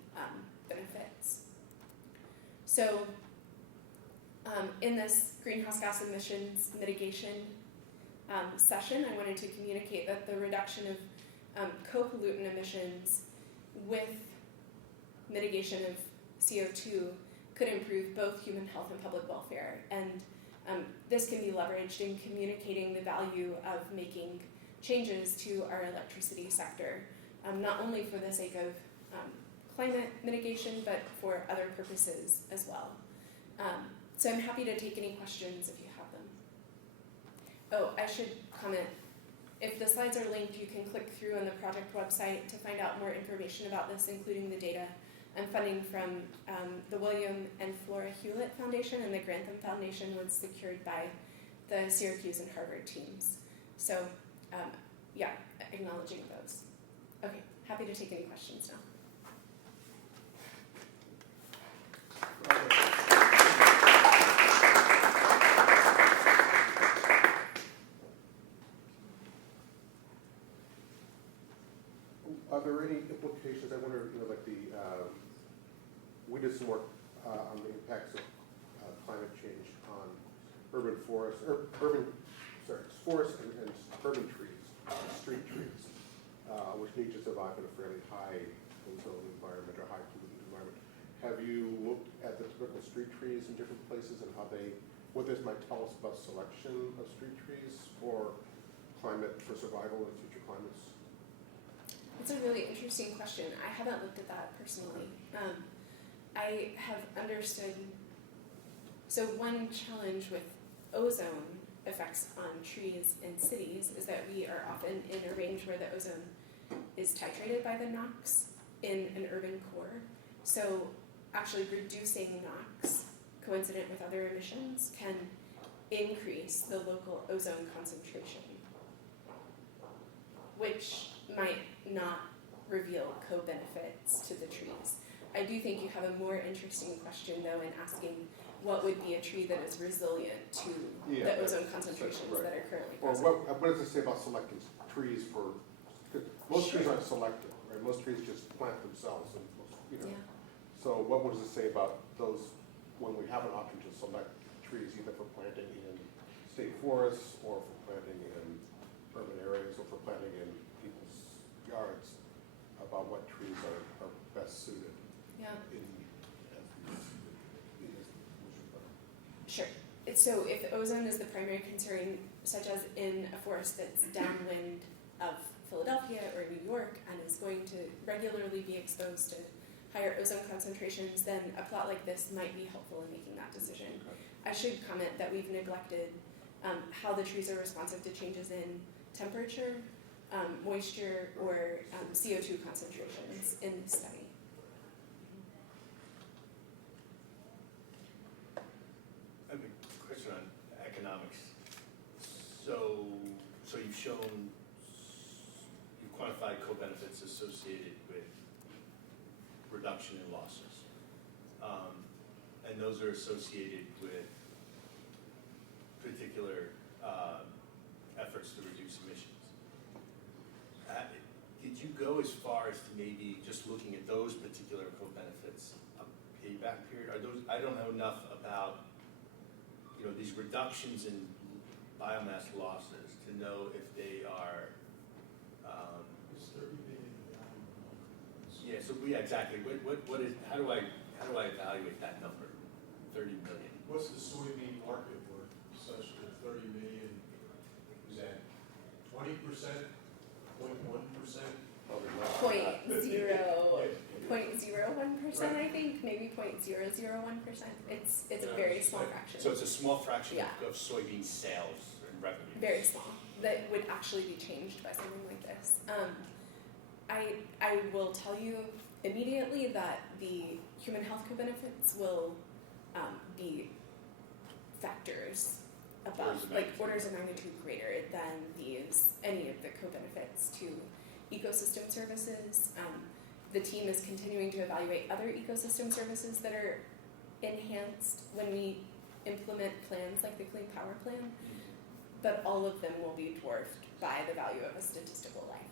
benefits. So in this greenhouse gas emissions mitigation session, I wanted to communicate that the reduction of co-pollutant emissions with mitigation of CO2 could improve both human health and public welfare. And this can be leveraged in communicating the value of making changes to our electricity sector, not only for the sake of climate mitigation, but for other purposes as well. So I'm happy to take any questions if you have them. Oh, I should comment, if the slides are linked, you can click through on the project website to find out more information about this, including the data and funding from the William and Flora Hewlett Foundation, and the Grantham Foundation was secured by the Syracuse and Harvard teams. So yeah, acknowledging those. Okay, happy to take any questions now. Are there any implications, I wonder, like we did some work on the impacts of climate change on forest and urban trees, street trees, which need to survive in a fairly high ozone have you looked at the typical street trees in different places and how they, what this might tell us about selection of street trees or climate for survival in future climates? It's a really interesting question. I haven't looked at that personally. I have understood, so one challenge with ozone effects on trees in cities is that we are often in a range where the ozone is titrated by the NOx in an urban core. So actually reducing NOx, coincident with other emissions, can increase the local ozone concentration, which might not reveal co-benefits to the trees. I do think you have a more interesting question though in asking what would be a tree that is resilient to the ozone concentrations that are currently Or present. what does it say about selecting trees for, 'cause most trees aren't selected, right? Most trees just plant themselves and most, you know. Yeah. So what does it say about those, when we have an option to select trees either for planting in state forests or for planting in urban areas or for planting in people's yards, about what trees are best suited Yeah. in, Sure. So if ozone is the primary concern, such as in a forest that's downwind of Philadelphia or New York and is going to regularly be exposed to higher ozone concentrations, then a plot like this might be helpful in making that decision. I should comment that we've neglected how the trees are responsive to changes in temperature, moisture, or CO2 concentrations in this study. I have a question on economics. So you've shown, you've quantified co-benefits associated with reduction in losses. And those are associated with particular efforts to reduce emissions. Did you go as far as to maybe just looking at those particular co-benefits, a payback period? Are those, I don't know enough about, you know, these reductions in biomass losses to know if they are. It's 30 million. Yeah. So exactly. What is? How do I evaluate that number? 30 million. What's the soybean market worth such that 30 million is at 20%, 0.1%? 0.01%, I think, maybe 0.001%. It's a very small fraction. So it's a small fraction Yeah. of soybean sales and revenue. Very small, that would actually be changed by something like this. I will tell you immediately that the human health co-benefits will be factors above, orders of magnitude greater than any of the co-benefits to ecosystem services. The team is continuing to evaluate other ecosystem services that are enhanced when we implement plans like the Clean Power Plan, but all of them will be dwarfed by the value of a statistical life.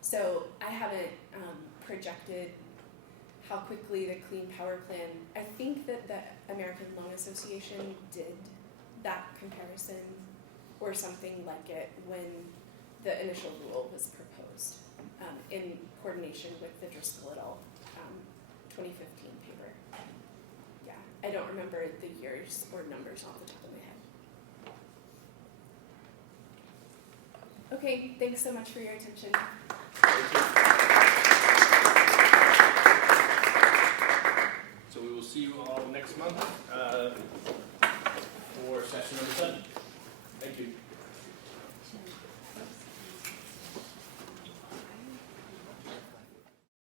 So I haven't projected how quickly the Clean Power Plan, I think that the American Lung Association did that comparison or something like it when the initial rule was proposed in coordination with the Driscoll et al. 2015 paper. Yeah, I don't remember the years or numbers off the top of my head. Okay, thanks so much for your attention. So we will see you all next month for session number 7. Thank you.